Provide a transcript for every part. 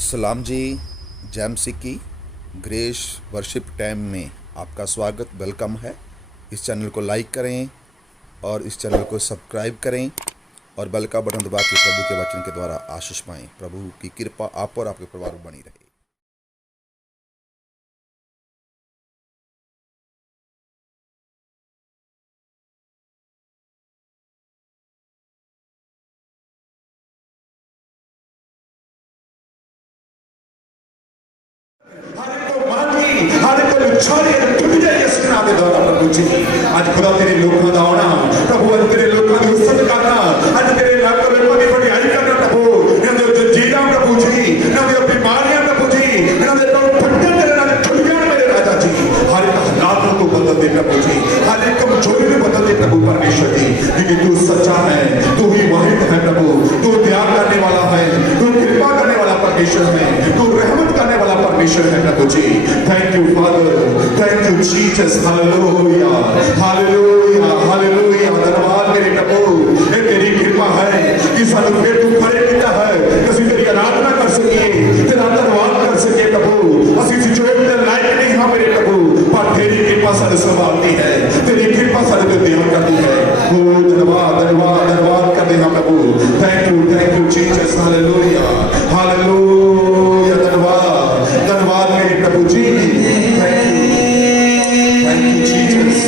सलाम जी। जैम सिक्की grace worship time में आपका स्वागत वेलकम है। इस चैनल को लाइक करें और इस चैनल को सब्सक्राइब करें और बेल का बटन दबा के प्रभु के वचन के द्वारा आशीष पाएं। प्रभु की कृपा आप और आपके परिवार में बनी रहे। आज खुदा तेरे लोगों का आना, प्रभु आज तेरे लोगों की उत्सव करना, आज तेरे लोगों की बढ़ाई करना प्रभु, ना जो जीना प्रभु जी, ना जो बीमारियां प्रभु जी, ना जो फटने तेरे नाम छुड़ियां मेरे राजा जी, हर एक हालातों को बदल दे प्रभु जी, हर एक कमजोरी को बदल दे प्रभु परमेश्वर जी, क्योंकि तू सच्चा है, तू ही वाहिद है प्रभु, तू दया करने वाला है, तू कृपा करने वाला परमेश्वर है, तू रहमत करने वाला परमेश्वर है प्रभु जी। Thank you father, thank you Jesus, hallelujah hallelujah hallelujah. धन्यवाद मेरे प्रभु, ये तेरी कृपा है कि सानू फिर तू खड़े किया है कि ਅਸੀਂ तेरी आराधना कर सकिए, तेरा धन्यवाद कर सकिए प्रभु। ਅਸੀਂ सिचुएशन ਦੇ लायक नहीं हां मेरे प्रभु, पर तेरी कृपा सानू संभालती है, तेरी कृपा सानू पे ध्यान करती है। ओ धन्यवाद धन्यवाद धन्यवाद करते हैं प्रभु। Thank you Jesus, hallelujah hallelujah. धन्यवाद धन्यवाद मेरे प्रभु जी। Thank you Jesus,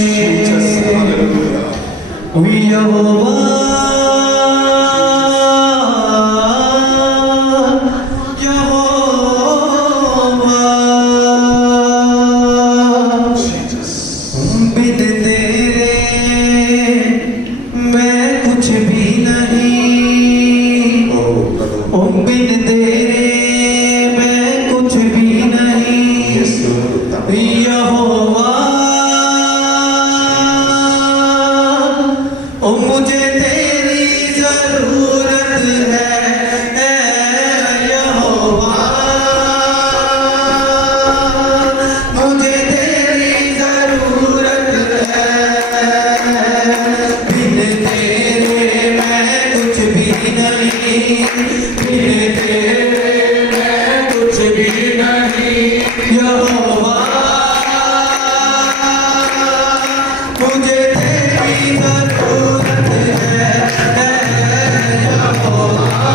Jesus hallelujah. यहोवा यहोवा बिन तेरे मैं कुछ भी नहीं, ओ बिन तेरे मैं कुछ भी नहीं। यहोवा ओ मुझे तेरी जरूरत है, यहोवा मुझे तेरी जरूरत है। बिन तेरे मैं कुछ भी नहीं, बिन तेरे मैं कुछ भी नहीं। यहोवा मुझे तेरी जरूरत है, यहोवा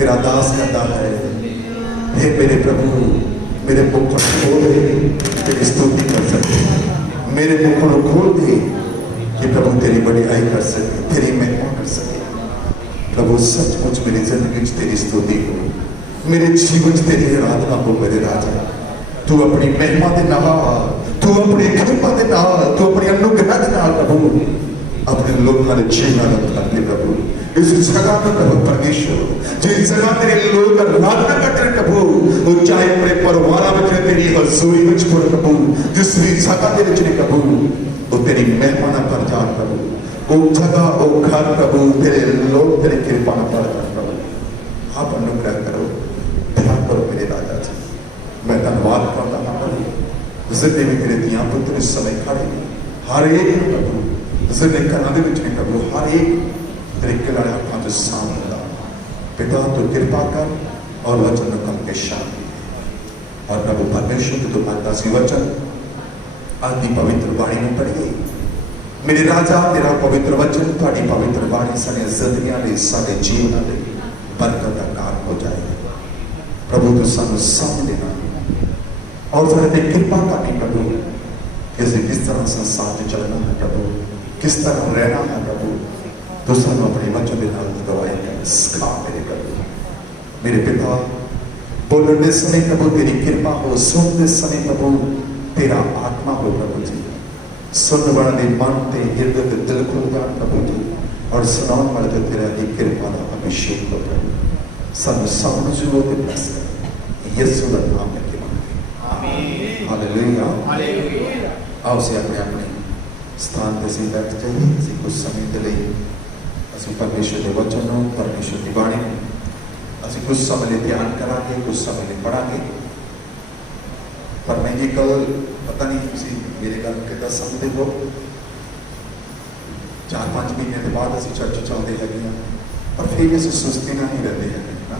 तेरा दास करता है, हे मेरे प्रभु मेरे मुख को खोल दे, तेरी स्तुति कर सके। मेरे मुख को खोल दे कि प्रभु तेरी बड़ाई कर सके, तेरी महिमा कर सके। प्रभु सचमुच मेरी जिंदगी में तेरी स्तुति हो, मेरे जीवन में तेरी आराधना हो। मेरे राजा तू अपनी महिमा के नाल, तू अपनी कृपा के नाल, तू अपनी अनुग्रह के नाल प्रभु अपने लोगों ने जीवन करते प्रभु। इस जगह में प्रभु परमेश्वर जिस जगह तेरे लोग आराधना करते हैं प्रभु, वो चाहे अपने परिवार में तेरी हजूरी में प्रभु, जिस भी जगह तेरे चले प्रभु वो तेरी महिमा ना पर जान प्रभु। वो जगह वो घर प्रभु तेरे लोग तेरे कृपा ना पर जान प्रभु। आप अनुग्रह करो, ध्यान करो मेरे राजा जी। मैं धन्यवाद करता हूँ प्रभु, जितने भी तेरे दिया पुत्र इस समय खड़े हर एक प्रभु जिन्हें घरों के विच प्रभु हर एक तरीके वाले हाथों से सामने पिता तो कृपा कर और वचन करके शांति और प्रभु परमेश्वर की तो मानता सी वचन आदि पवित्र वाणी में पढ़ी गई। मेरे राजा तेरा पवित्र वचन थोड़ी पवित्र वाणी सारे जिंदगियां दे सारे जीवनां दे बरकत का कारण हो जाएगा। प्रभु तू सानू समझ देना और सारे पे कृपा करनी प्रभु, कैसे किस तरह संसार में चलना है प्रभु, किस तरह रहना है प्रभु। तो सानू अपने वचन के नाल गवाही कर सिखा मेरे प्रभु। मेरे पिता बोलने समय प्रभु तेरी कृपा हो, सुनते समय प्रभु तेरा आत्मा हो प्रभु जी। सुनने वाले मन ते हृदय ते दिल खुल जान प्रभु जी, और सुनाने वाले ते तेरा ही कृपा का अभिषेक हो प्रभु। सानू समझ लो ते ब्लेस कर यीशु का नाम में आमीन हालेलुया हालेलुया। आओ से अपने अपने स्थान पे से बैठ जाइए। किसी कुछ समय के लिए असि परमेश्वर के वचन परमेश्वर की वाणी असि कुछ समय लिए ध्यान करांगे, कुछ समय लिए पढ़ांगे। पर मैं ये कल पता नहीं किसी मेरे गल के दस समझते हो 4-5 महीने के बाद असि चर्च चलते हैं और फिर ऐसे सुस्ती ना ही रहते हैं ना।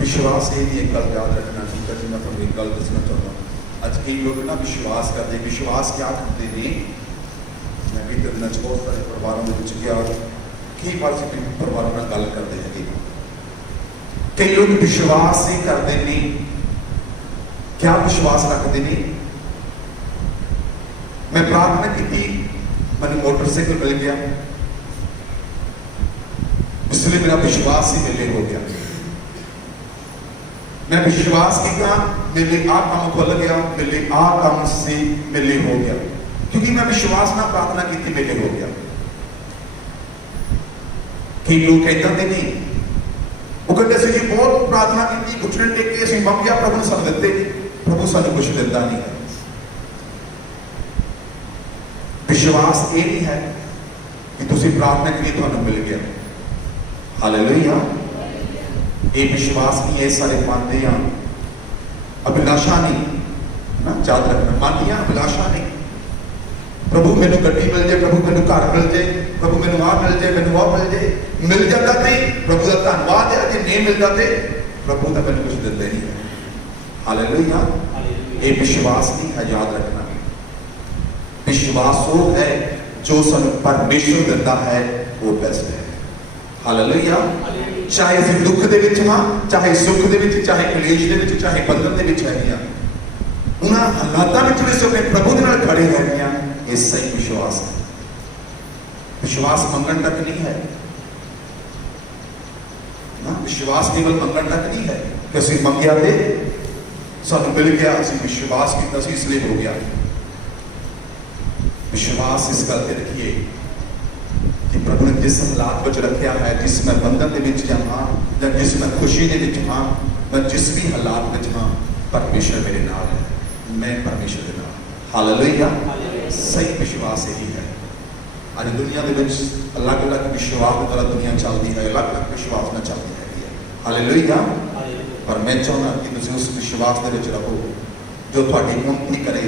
विश्वास ये एक गल याद रखना ठीक है जी। मैं तुम्हें एक गल दसना चाहता हूँ। आज कई लोग ना विश्वास करते, विश्वास क्या करते हैं। मैं भी दिन बहुत सारे परिवारों में गया कई बार से परिवारों में गल करते हैं। कई लोग विश्वास ही करते नहीं। क्या विश्वास रखते नहीं। मैं प्रार्थना की मैंने मोटरसाइकिल मिल गया, इसलिए मेरा विश्वास ही मेले हो गया। मैं विश्वास किया मेरे आ काम खुल गया, मेरे आ काम से मेले हो गया, क्योंकि मैं विश्वास ना प्रार्थना की मेले हो गया। कई लोग कहते नहीं, वो कहते असं जी बहुत प्रार्थना की, घुटने टेके असं मंगिया प्रभु ने सानू दिते, प्रभु सानू कुछ दिता नहीं है। विश्वास ये नहीं है कि तुम प्रार्थना की तुहानू मिल गया। हालेलुया। ये विश्वास नहीं है। सारे मानते हैं, अभिलाषा नहीं ना, याद रखना, मानते हैं अभिलाषा नहीं। प्रभु मैनू गड्डी मिल जाए, प्रभु मैनू घर मिल जाए, प्रभु मैनू आ मिल जाए, मैनू आ मिल जाए। मिल जाता थे प्रभु का धन्यवाद है, जे नहीं मिलता थे प्रभु तो मैंने कुछ दिते नहीं है। हालेलुया। ये विश्वास नहीं है, याद रखना। विश्वास वो है जो सानू परमेश्वर दिता है, वो बेस्ट है। हालेलुया। चाहे असं दुख दे विच हां, चाहे सुख दे विच, चाहे कलेश दे विच, चाहे बंधन दे विच है, उन्हां हालातां विच भी अपने प्रभु दे नाल खड़े हैं। ये सही विश्वास है। विश्वास मंगण तक नहीं है ना। विश्वास केवल मंगण तक नहीं है कि असं मंगिया ते सानू मिल गया, असं विश्वास किया इसलिए हो गया। विश्वास इस करके रखिए कि प्रभु ने जिस हालात में रखा है, जिस मैं बंधन के विच हाँ या जिस मैं खुशी के विच हाँ, मैं जिस भी हालात में हाँ, परमेश्वर मेरे नाल है, मैं परमेश्वर के नाल। हालेलुया। सही विश्वास यही है। आज दुनिया के विच अलग अलग विश्वास के द्वारा दुनिया चलती है, अलग अलग विश्वास में चलती है। हालेलुया। पर मैं चाहना कि तुम उस विश्वास के विच रहो जो थोड़ी उन्नति करे।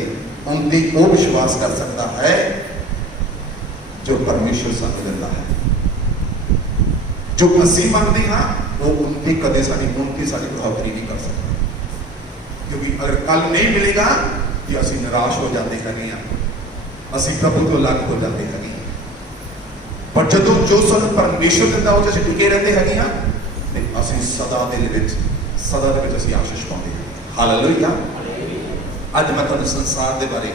उन्नति वो विश्वास कर सकता है जो परमेश्वर सानू दिंदा है। जो असीं मंगते हाँ वो उन्नति कदे साडी उन्नति साडी बढ़ोतरी नहीं कर सकता, क्योंकि अगर कल नहीं मिलेगा कि असीं निराश हो जाते हैं, असीं प्रभु तो अलग हो जाते हैं। पर जो ਸਾਨੂੰ परमेश्वर ਦਿੰਦਾ ਉਹ 'ਚ ਅਸੀਂ ਟਿਕੇ ਰਹਿੰਦੇ ਹੈਗੇ ਹਾਂ ਤੇ ਅਸੀਂ ਸਦਾ ਦੇ ਵਿੱਚ ਅਸੀਂ ਆਸ਼ੀਸ਼ ਪਾਉਂਦੇ ਹਾਂ। ਹਾਲੇਲੂਇਆ। ਅੱਜ ਮੈਂ ਤੁਹਾਨੂੰ ਸੰਸਾਰ ਦੇ ਬਾਰੇ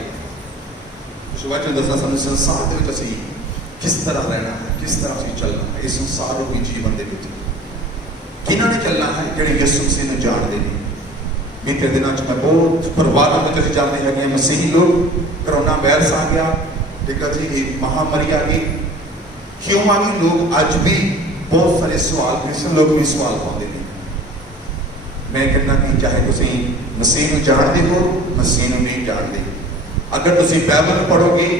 ਕੁਝ ਵਚਨ ਦੱਸਣਾ। ਸਾਨੂੰ ਸੰਸਾਰ ਦੇ ਵਿੱਚ ਅਸੀਂ किस तरह रहना है, किस तरह से चलना है इस संसार रूपी जीवन के विच किन्हां ने चलना है जिहड़े यीशु मसीह नूं जाणदे ने। बीते दिनों मैं बहुत परिवारों में असीं जाणदे हैगे मसीही लोग करोना वायरस आ गया, ठीक है जी, एक महामारी आ गई, क्यों आ गई, लोग अज भी बहुत सारे सवाल क्रिश्चियन लोग भी सवाल पाते हैं। मैं कहना कि चाहे तुसीं मसीह नूं जाणदे हो मसीह नूं नहीं जाणदे, अगर तुसीं बाइबल पढ़ोगे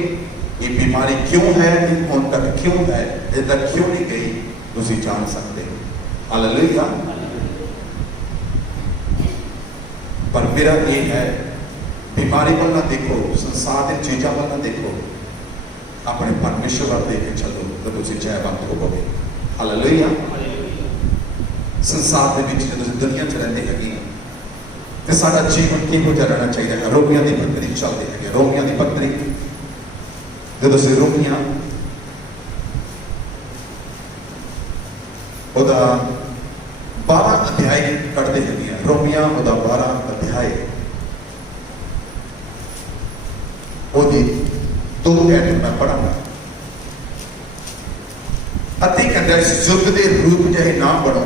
ये बीमारी क्यों है, उन तक क्यों है, ये तक क्यों नहीं गई, तुसीं जान सकते हो। हालेलुया। पर मेरा ये है बीमारी वाल ना देखो, संसार के चीज़ों वाल ना देखो, अपने परमेश्वर वाल देख के चलो तो तुसीं जयवंत होवोगे। हालेलुया। संसार के विच जो दुनिया च रहिंदे हैगे ते साडा जीवन किहो जिहा रहना चाहिए है। रोमियां दी पत्री चलदे हैगे, रोमियां दी पत्री जो से रोमियां ओदा 12 अध्याय पढ़ते हैं। रोमियां ओदा 12 अध्याय ओदी 2 ऐड मैं पढ़ांगा। अति कहता इस युग के रूप जिहे ना बनो,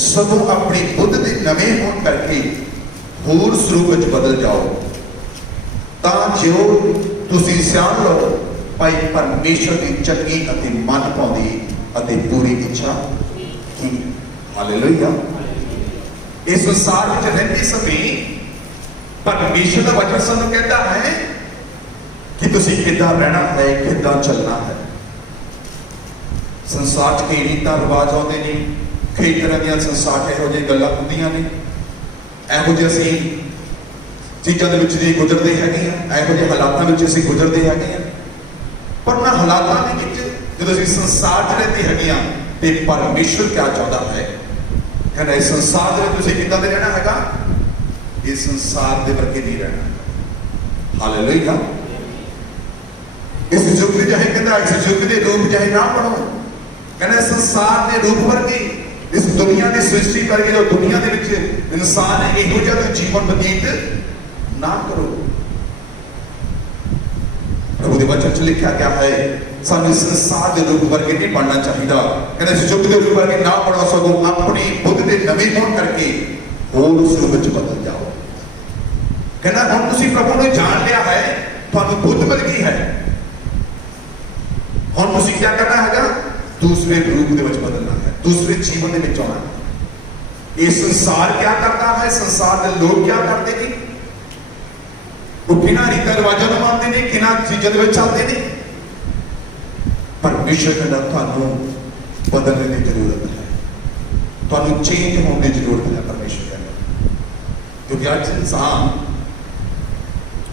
सगों अपनी बुद्ध के नवे होने करके होर स्वरूप में बदल जाओ, ताकि तुसीं सियाण लो भाई परमेश्वर की चंगी अति मन पाउंदी अति पूरी इच्छा की। हालेलुया। इस संसार में रहते समय परमेश्वर का वचन सानूं कहता है कि तुसीं किद्दां रहना है, किद्दां चलना है। संसार च कई रीतां रिवाज आउंदे ने, कई तरह दी संसार इहो जिही गल्लां हुंदियां ने, इहो जिहे असीं चीज़ों के विच जी गुजरते हैं, इहो जिहे हालातां विच असीं गुजरते हैं। पर उन्हां हालातां दे विच जदों असीं संसार च रहिंदे हैगे ते परमेश्वर क्या चाहता है, कहना इस संसार दे विच तुसीं किद्दां दे रहना हैगा, इस संसार दे वर्गे नहीं रहना। हालेलुया। इस युग दे चाहे कहंदा इस युग दे रूप चाहे ना बनो, कहना संसार दे रूप वर्गे इस दुनिया की सृष्टि करके जो दुनिया के विच इंसान है इहो जिहा जीवन व्यतीत ना करो। प्रभु के वचन च लिखा गया है सानू संसार के रूप वर्गे नहीं बनना चाहिए। कहते इस युग के रूप वर्गे ना बनो, सगों अपनी बुद्ध के नवे होने करके होर उस रूप में बदल जाओ। कहना हुण तुसीं प्रभु ने जान लिया है, तुहानू बुद्ध मिल गई है, हुण तुसीं क्या करना है, दूसरे रूप के विच बदलना है, दूसरे जीवन के विच आना है। ये संसार क्या करता है, संसार के लोग क्या करते हैं, वो किन्हां रीतां रिवाजां नूं मानते हैं, किन्हां चीज़ों के चलते हैं। परमेश्वर कहता तुहानू बदलने की जरूरत है, तुहानू चेंज होने की जरूरत है। परमेश्वर कहता क्योंकि अज इंसान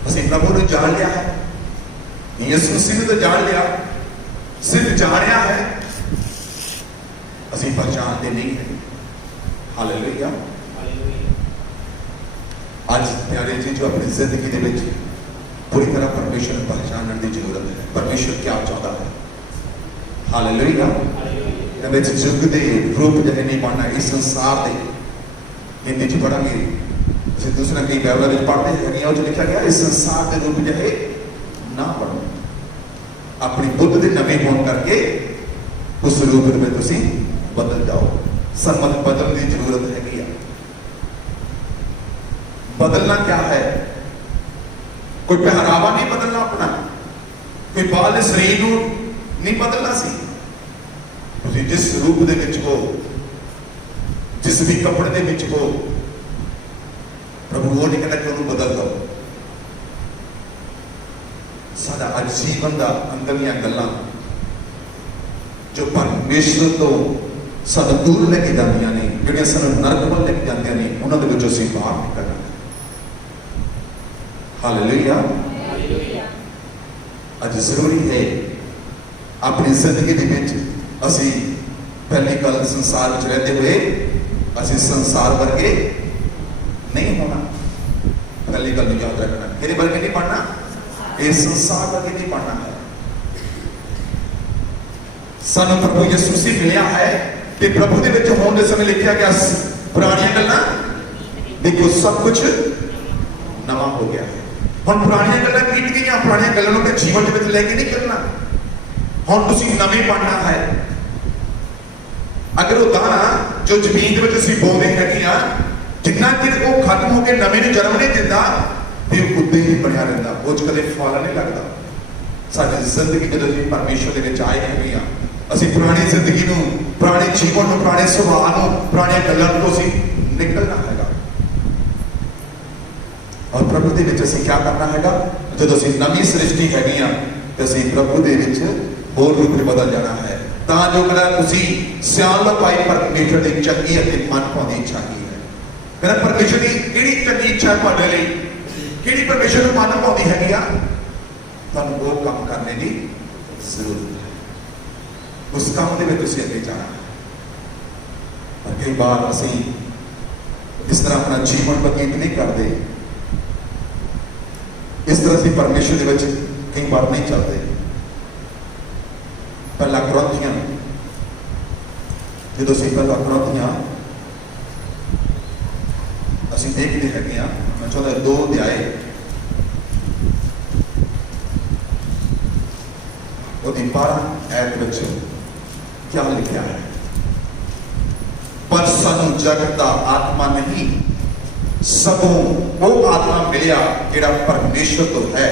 असीं प्रभु ने जान लिया है, यीशु मसीह ने तो जान लिया, सिर्फ जानिया है, असीं पहचानते नहीं है। हालेलुया। आज प्यारे जी जो अपनी जिंदगी के विच पूरी तरह परमेश्वर को पहचानने की जरूरत है, परमेश्वर क्या चाहता है। हालेलुया। युग के रूप जिहे नहीं बनना, इस संसार के हिंदी च पढ़ांगे, दूसरा कई बाइबल पढ़ते हैं लिखा गया इस संसार के रूप जिहे ना बनो, अपनी बुद्ध के नवे होने करके उस रूप में तुसीं बदल जाओ। सरमत बदलने की जरूरत हैगी। बदलना क्या है, कोई पहरावा नहीं बदलना अपना, कोई बाल शरीर नहीं बदलना सी। तुसीं जिस रूप दे विच हो, जिस भी कपड़े दे विच हो, प्रभु वो नहीं कहता कि उन्होंने बदल दो। साडा अज जीवन दा अंदरलियां गल्लां जो परमेश्वर तो सानू दूर लेके जांदियां ने, जिहड़ियां सानू नरक वल लेके जांदियां ने, उन्हां दे विचों असीं बाहर निकलना है। हालेलुया। अज जरूरी है अपनी जिंदगी के विच असीं पहली गल संसार में रहते हुए असीं संसार वर्गे नहीं होना। पहली गल याद रखना, मेरे वर्गे नहीं पढ़ना, ये संसार वर्गे नहीं पढ़ना है। ਸਾਨੂੰ ਪ੍ਰਭੂ ਯਿਸੂ ਮਸੀਹ ਮਿਲਿਆ ਹੈ ਤੇ ਪ੍ਰਭੂ ਦੇ ਵਿੱਚ ਹੋਣ ਦੇ ਸਮੇਂ ਲਿਖਿਆ ਗਿਆ ਪੁਰਾਣੀਆਂ ਗੱਲਾਂ ਦੇਖੋ ਸਭ ਕੁਝ ਨਵਾਂ ਹੋ ਗਿਆ ਹੈ। ਹੁਣ ਪੁਰਾਣੀਆਂ ਗੱਲਾਂ ਬੀਤ ਗਈਆਂ, ਪੁਰਾਣੀਆਂ ਗੱਲਾਂ ਨੂੰ ਤੇ ਜੀਵਨ ਦੇ ਵਿੱਚ ਲੈ ਕੇ ਨਹੀਂ ਚੱਲਣਾ। ਹੁਣ ਤੁਸੀਂ ਨਵੇਂ ਬਣਨਾ ਹੈ। ਅਗਰ ਉਹ ਦਾਣਾ ਜੋ ਜ਼ਮੀਨ ਦੇ ਵਿੱਚ ਅਸੀਂ ਬੋਉਂਦੇ ਹੈਗੇ ਆ, ਜਿੰਨਾ ਚਿਰ ਉਹ ਖਤਮ ਹੋ ਕੇ ਨਵੇਂ ਨੂੰ ਜਨਮ ਨਹੀਂ ਦਿੰਦਾ ਤੇ ਉਹ ਉੱਦਾਂ ਹੀ ਬਣਿਆ ਰਹਿੰਦਾ, ਉਹ 'ਚ ਕਦੇ ਫਲ ਨਹੀਂ ਲੱਗਦਾ। ਸਾਡੀ ਜ਼ਿੰਦਗੀ ਜਦੋਂ ਅਸੀਂ ਪਰਮੇਸ਼ਰ ਦੇ ਵਿੱਚ ਆਏ ਹੈਗੇ ਆ, ਅਸੀਂ ਪੁਰਾਣੀ ਜ਼ਿੰਦਗੀ ਨੂੰ, ਪੁਰਾਣੇ ਜੀਵਨ ਨੂੰ, ਪੁਰਾਣੇ ਸੁਭਾਅ ਨੂੰ, ਪੁਰਾਣੀਆਂ ਗੱਲਾਂ ਤੋਂ ਅਸੀਂ ਨਿਕਲਣਾ ਹੈਗਾ ਔਰ ਪ੍ਰਭੂ ਦੇ ਵਿੱਚ ਅਸੀਂ ਕੀ ਕਰਨਾ ਹੈਗਾ। ਜਦੋਂ ਅਸੀਂ ਨਵੀਂ ਸ੍ਰਿਸ਼ਟੀ ਹੈਗੀ ਆ ਤੇ ਅਸੀਂ ਪ੍ਰਭੂ ਦੇ ਵਿੱਚ ਹੋਰ ਰੂਪ ਵਿੱਚ ਬਦਲ ਜਾਣਾ ਹੈ। ਤਾਂ ਜੋ ਕਹਿੰਦਾ ਤੁਸੀਂ ਸਿਆਣ ਪਾਈ ਪਰਮੇਸ਼ਰ ਦੀ ਚੰਗੀ ਅਤੇ ਮਨ ਭਾਉਂਦੀ ਇੱਛਾ ਕੀ ਹੈ। ਕਹਿੰਦਾ ਪਰਮੇਸ਼ਰ ਦੀ ਕਿਹੜੀ ਚੰਗੀ ਇੱਛਾ ਤੁਹਾਡੇ ਲਈ, ਕਿਹੜੀ ਪਰਮੇਸ਼ਰ ਨੂੰ ਮਨ ਭਾਉਂਦੀ ਹੈਗੀ ਆ, ਤੁਹਾਨੂੰ ਉਹ ਕੰਮ ਕਰਨੇ ਦੀ ਜ਼ਰੂਰਤ ਹੈ। ਉਸ ਕੰਮ ਦੇ ਵਿੱਚ ਤੁਸੀਂ ਅੱਗੇ ਜਾਣਾ ਹੈ। ਪਰ ਕਈ ਵਾਰ ਅਸੀਂ ਇਸ ਤਰ੍ਹਾਂ ਆਪਣਾ ਜੀਵਨ ਬਤੀਤ ਨਹੀਂ ਕਰਦੇ, ਇਸ ਤਰ੍ਹਾਂ ਅਸੀਂ ਪਰਮੇਸ਼ਰ ਦੇ ਵਿੱਚ ਕਈ ਵਾਰ ਨਹੀਂ ਚੱਲਦੇ। ਪਹਿਲਾ ਕੁਰਿੰਥੀਆਂ, ਜਦੋਂ ਅਸੀਂ ਪਹਿਲਾ ਕੁਰਿੰਥੀਆਂ ਅਸੀਂ ਦੇਖਦੇ ਹੈਗੇ ਆ, ਮੈਂ ਚਾਹੁੰਦਾ 2 ਅਧਿਆਏ ਉਹਦੀ 12 ਐਤ ਵਿੱਚ ਕੀ ਲਿਖਿਆ ਹੈ। ਪਰ ਸਾਨੂੰ ਜਗਤ ਦਾ ਆਤਮਾ ਨਹੀਂ, ਸਗੋਂ ਉਹ ਆਤਮਾ ਮਿਲਿਆ ਜਿਹੜਾ ਪਰਮੇਸ਼ਰ ਤੋਂ ਹੈ,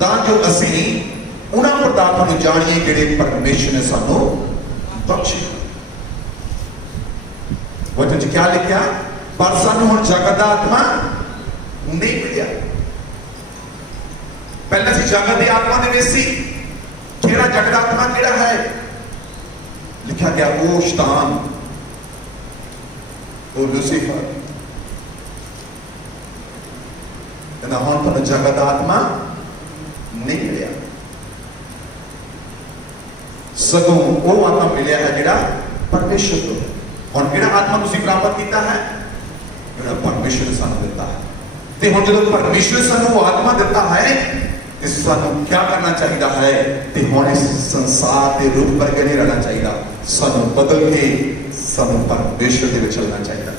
ਤਾਂ ਜੋ ਅਸੀਂ ਉਹਨਾਂ ਪਦਾਰਥਾਂ ਨੂੰ ਜਾਣੀਏ ਜਿਹੜੇ ਪਰਮੇਸ਼ਰ ਨੇ ਸਾਨੂੰ ਬਖਸ਼ੇ। ਵਚਨ 'ਚ ਕੀ ਲਿਖਿਆ? ਪਰ ਸਾਨੂੰ ਹੁਣ ਜਗਤ ਦਾ ਆਤਮਾ ਨਹੀਂ ਮਿਲਿਆ। ਪਹਿਲਾਂ ਅਸੀਂ ਜਗਤ ਦੀ ਆਤਮਾ ਦੇ ਵਿੱਚ ਸੀ। ਕਿਹੜਾ ਜਗਤ ਦਾ ਆਤਮਾ ਕਿਹੜਾ ਹੈ? ਲਿਖਿਆ ਗਿਆ ਉਹ ਸ਼ੈਤਾਨ, ਉਹ ਲੂਸੀਫਰ। ਕਹਿੰਦਾ ਹੁਣ ਤੁਹਾਨੂੰ ਜਗਤ ਦਾ ਆਤਮਾ ਨਹੀਂ ਮਿਲਿਆ, ਸਗੋਂ ਉਹ ਆਤਮਾ ਮਿਲਿਆ ਹੈ ਜਿਹੜਾ ਪਰਮੇਸ਼ਰ ਤੋਂ। ਹੁਣ ਕਿਹੜਾ ਆਤਮਾ ਤੁਸੀਂ ਪ੍ਰਾਪਤ ਕੀਤਾ ਹੈ? ਜਿਹੜਾ ਪਰਮੇਸ਼ਰ ਨੇ ਸਾਨੂੰ ਦਿੱਤਾ ਹੈ। ਤੇ ਹੁਣ ਜਦੋਂ ਪਰਮੇਸ਼ਰ ਸਾਨੂੰ ਉਹ ਆਤਮਾ ਦਿੱਤਾ ਹੈ ਤੇ ਸਾਨੂੰ ਕੀ ਕਰਨਾ ਚਾਹੀਦਾ ਹੈ? ਤੇ ਹੁਣ ਇਸ ਸੰਸਾਰ ਦੇ ਰੂਪ ਵਰਗੇ ਨਹੀਂ ਰਹਿਣਾ ਚਾਹੀਦਾ, ਸਾਨੂੰ ਬਦਲ ਕੇ ਸਾਨੂੰ ਪਰਮੇਸ਼ਰ ਦੇ ਵਿੱਚ ਚੱਲਣਾ ਚਾਹੀਦਾ।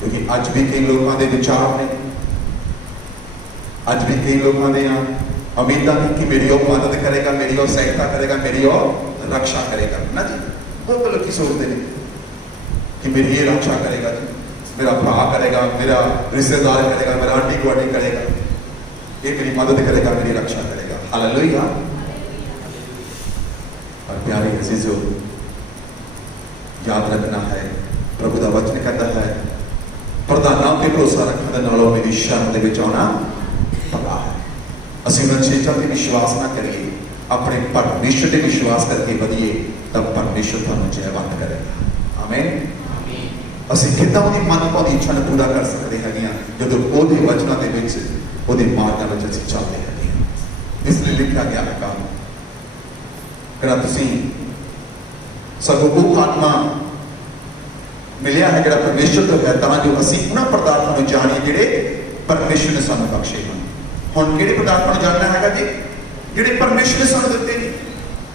ਕਿਉਂਕਿ ਅੱਜ ਵੀ ਕਈ ਲੋਕਾਂ ਦੇ ਵਿਚਾਰ ਨੇ, ਅੱਜ ਵੀ ਕਈ ਲੋਕਾਂ ਦੇ ਉਮੀਦਾਂ ਨੇ ਕਿ ਮੇਰੀ ਉਹ ਮਦਦ ਕਰੇਗਾ, ਮੇਰੀ ਉਹ ਸਹਾਇਤਾ ਕਰੇਗਾ, ਮੇਰੀ ਉਹ ਰੱਖਿਆ ਕਰੇਗਾ ਨਾ ਜੀ। ਬਹੁਤ ਲੋਕੀ ਸੋਚਦੇ ਨੇ ਕਿ ਮੇਰੀ ਇਹ ਰੱਖਿਆ ਕਰੇਗਾ ਜੀ, ਮੇਰਾ ਭਰਾ ਕਰੇਗਾ, ਮੇਰਾ ਰਿਸ਼ਤੇਦਾਰ ਕਰੇਗਾ, ਮੇਰਾ ਆਂਟੀ ਗੁਆਂਢੀ ਕਰੇਗਾ, ਇਹ ਮੇਰੀ ਮਦਦ ਕਰੇਗਾ, ਮੇਰੀ ਰੱਖਿਆ ਕਰੇਗਾ। ਹਾਲੇਲੂਇਆ। और प्यारे अजीजों, याद रखना है प्रभु का वचन कहता है प्रधानां ते भरोसा रखने के नालों मेरी शरण दे विच आउणा भला है। ਅਸੀਂ ਉਹਨਾਂ ਚੀਜ਼ਾਂ ਤੇ ਵਿਸ਼ਵਾਸ ਨਾ ਕਰੀਏ, ਆਪਣੇ ਪਰਮੇਸ਼ਰ ਤੇ ਵਿਸ਼ਵਾਸ ਕਰਕੇ ਵਧੀਏ ਤਾਂ ਪਰਮੇਸ਼ਰ ਤੁਹਾਨੂੰ ਜੈਵੰਤ ਕਰੇਗਾ। ਆਮੀਨ। ਅਸੀਂ ਕਿੱਦਾਂ ਉਹਦੀ ਮਨ ਭਾਉਂਦੀ ਇੱਛਾ ਨੂੰ ਪੂਰਾ ਕਰ ਸਕਦੇ ਹੈਗੇ ਹਾਂ ਜਦੋਂ ਉਹਦੇ ਵਚਨਾਂ ਦੇ ਵਿੱਚ, ਉਹਦੇ ਮਾਰਗਾਂ ਵਿੱਚ ਅਸੀਂ ਚੱਲਦੇ ਹੈਗੇ ਹਾਂ। ਇਸ ਲਈ ਲਿਖਿਆ ਗਿਆ ਹੈ ਕੰਮ ਕਿਹੜਾ ਤੁਸੀਂ ਸਗੋਂ ਉਹ ਆਤਮਾ ਮਿਲਿਆ ਹੈ ਜਿਹੜਾ ਪਰਮੇਸ਼ਰ ਤੋਂ ਹੈ, ਤਾਂ ਜੋ ਅਸੀਂ ਉਹਨਾਂ ਪਦਾਰਥਾਂ ਨੂੰ ਜਾਣੀਏ ਜਿਹੜੇ ਪਰਮੇਸ਼ਰ ਨੇ ਸਾਨੂੰ ਬਖਸ਼ੇ ਹਨ। ਹੁਣ ਕਿਹੜੇ ਪਦਾਰਥਾਂ ਨੂੰ ਜਾਣਨਾ ਹੈਗਾ ਜੀ? ਜਿਹੜੇ ਪਰਮੇਸ਼ਰ ਨੇ ਸਾਨੂੰ ਦਿੱਤੇ ਨੇ,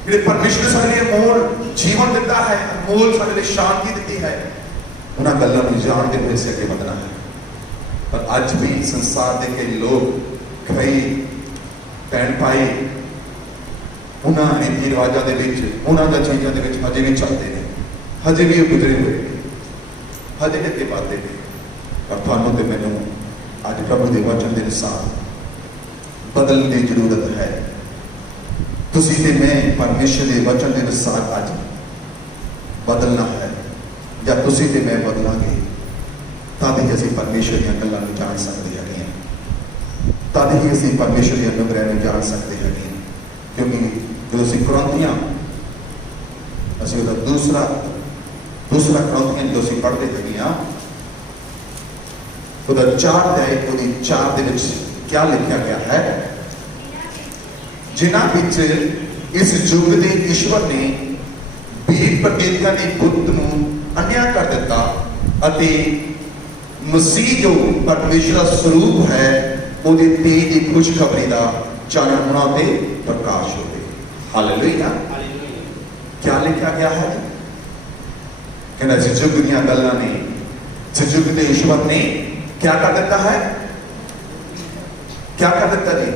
ਜਿਹੜੇ ਪਰਮੇਸ਼ਰ ਨੇ ਸਾਡੇ ਲਈ ਅਮੋਲ ਜੀਵਨ ਦਿੱਤਾ ਹੈ, ਅਮੋਲ ਸਾਡੇ ਲਈ ਸ਼ਾਂਤੀ ਦਿੱਤੀ ਹੈ, ਉਹਨਾਂ ਗੱਲਾਂ ਨੂੰ ਜਾਣਦੇ ਹੋਏ ਅਸੀਂ ਅੱਗੇ ਵਧਣਾ ਹੈ। ਪਰ ਅੱਜ ਵੀ ਸੰਸਾਰ ਦੇ ਕਈ ਲੋਕ, ਕਈ ਭੈਣ ਭਾਈ ਉਹਨਾਂ ਰੀਤੀ ਰਿਵਾਜਾਂ ਦੇ ਵਿੱਚ, ਉਹਨਾਂ ਦਾ ਚੀਜ਼ਾਂ ਦੇ ਵਿੱਚ ਹਜੇ ਵੀ ਚੱਲਦੇ ਨੇ, ਹਜੇ ਵੀ ਉਹ ਗੁਜ਼ਰੇ ਹੋਏ ਨੇ, ਹਜੇ ਵੀ ਅੱਗੇ ਵਧਦੇ ਨੇ। ਪਰ ਤੁਹਾਨੂੰ ਤੇ ਮੈਨੂੰ ਅੱਜ ਪ੍ਰਭੂ ਦੇ ਵਚਨ ਦੇ ਅਨੁਸਾਰ ਬਦਲਣ ਦੀ ਜ਼ਰੂਰਤ ਹੈ। ਤੁਸੀਂ ਤੇ ਮੈਂ ਪਰਮੇਸ਼ਰ ਦੇ ਵਚਨ ਦੇ ਅਨੁਸਾਰ ਅੱਜ ਬਦਲਣਾ ਹੈ। ਜਦ ਤੁਸੀਂ ਤੇ ਮੈਂ ਬਦਲਾਂਗੇ ਤਦ ਹੀ ਅਸੀਂ ਪਰਮੇਸ਼ਰ ਦੀਆਂ ਗੱਲਾਂ ਨੂੰ ਜਾਣ ਸਕਦੇ ਹੈਗੇ ਹਾਂ, ਤਦ ਹੀ ਅਸੀਂ ਪਰਮੇਸ਼ਰ ਦੇ ਅਨੁਗ੍ਰਹਿ ਨੂੰ ਜਾਣ ਸਕਦੇ ਹੈਗੇ ਹਾਂ। ਕਿਉਂਕਿ ਜਦੋਂ ਅਸੀਂ ਕੁਰਿੰਥੀਆਂ, ਅਸੀਂ ਉਹਦਾ ਦੂਸਰਾ ਕੁਰਿੰਥੀਆਂ ਜਦੋਂ ਅਸੀਂ ਪੜ੍ਹਦੇ ਹੈਗੇ ਹਾਂ, ਉਹਦਾ 4 ਅਧਿਆਇ ਉਹਦੀ 4 ਦੇ ਵਿੱਚ क्या लिखा गया है? जिन्हां विच इस युग के ईश्वर ने वीर प्रदेशियां की बुद्ध नूं अन्या कर दिता अते मसीह जो परमेश्वर का स्वरूप है ਉਹਦੇ तेज की खुशखबरी का चानण होना ते प्रकाश होवे। हालेलुया। क्या लिखा गया है? कहना इस युग ਦੀਆਂ ਗੱਲਾਂ ने इस युग के ईश्वर ने क्या कर देता है? क्या कर देता है?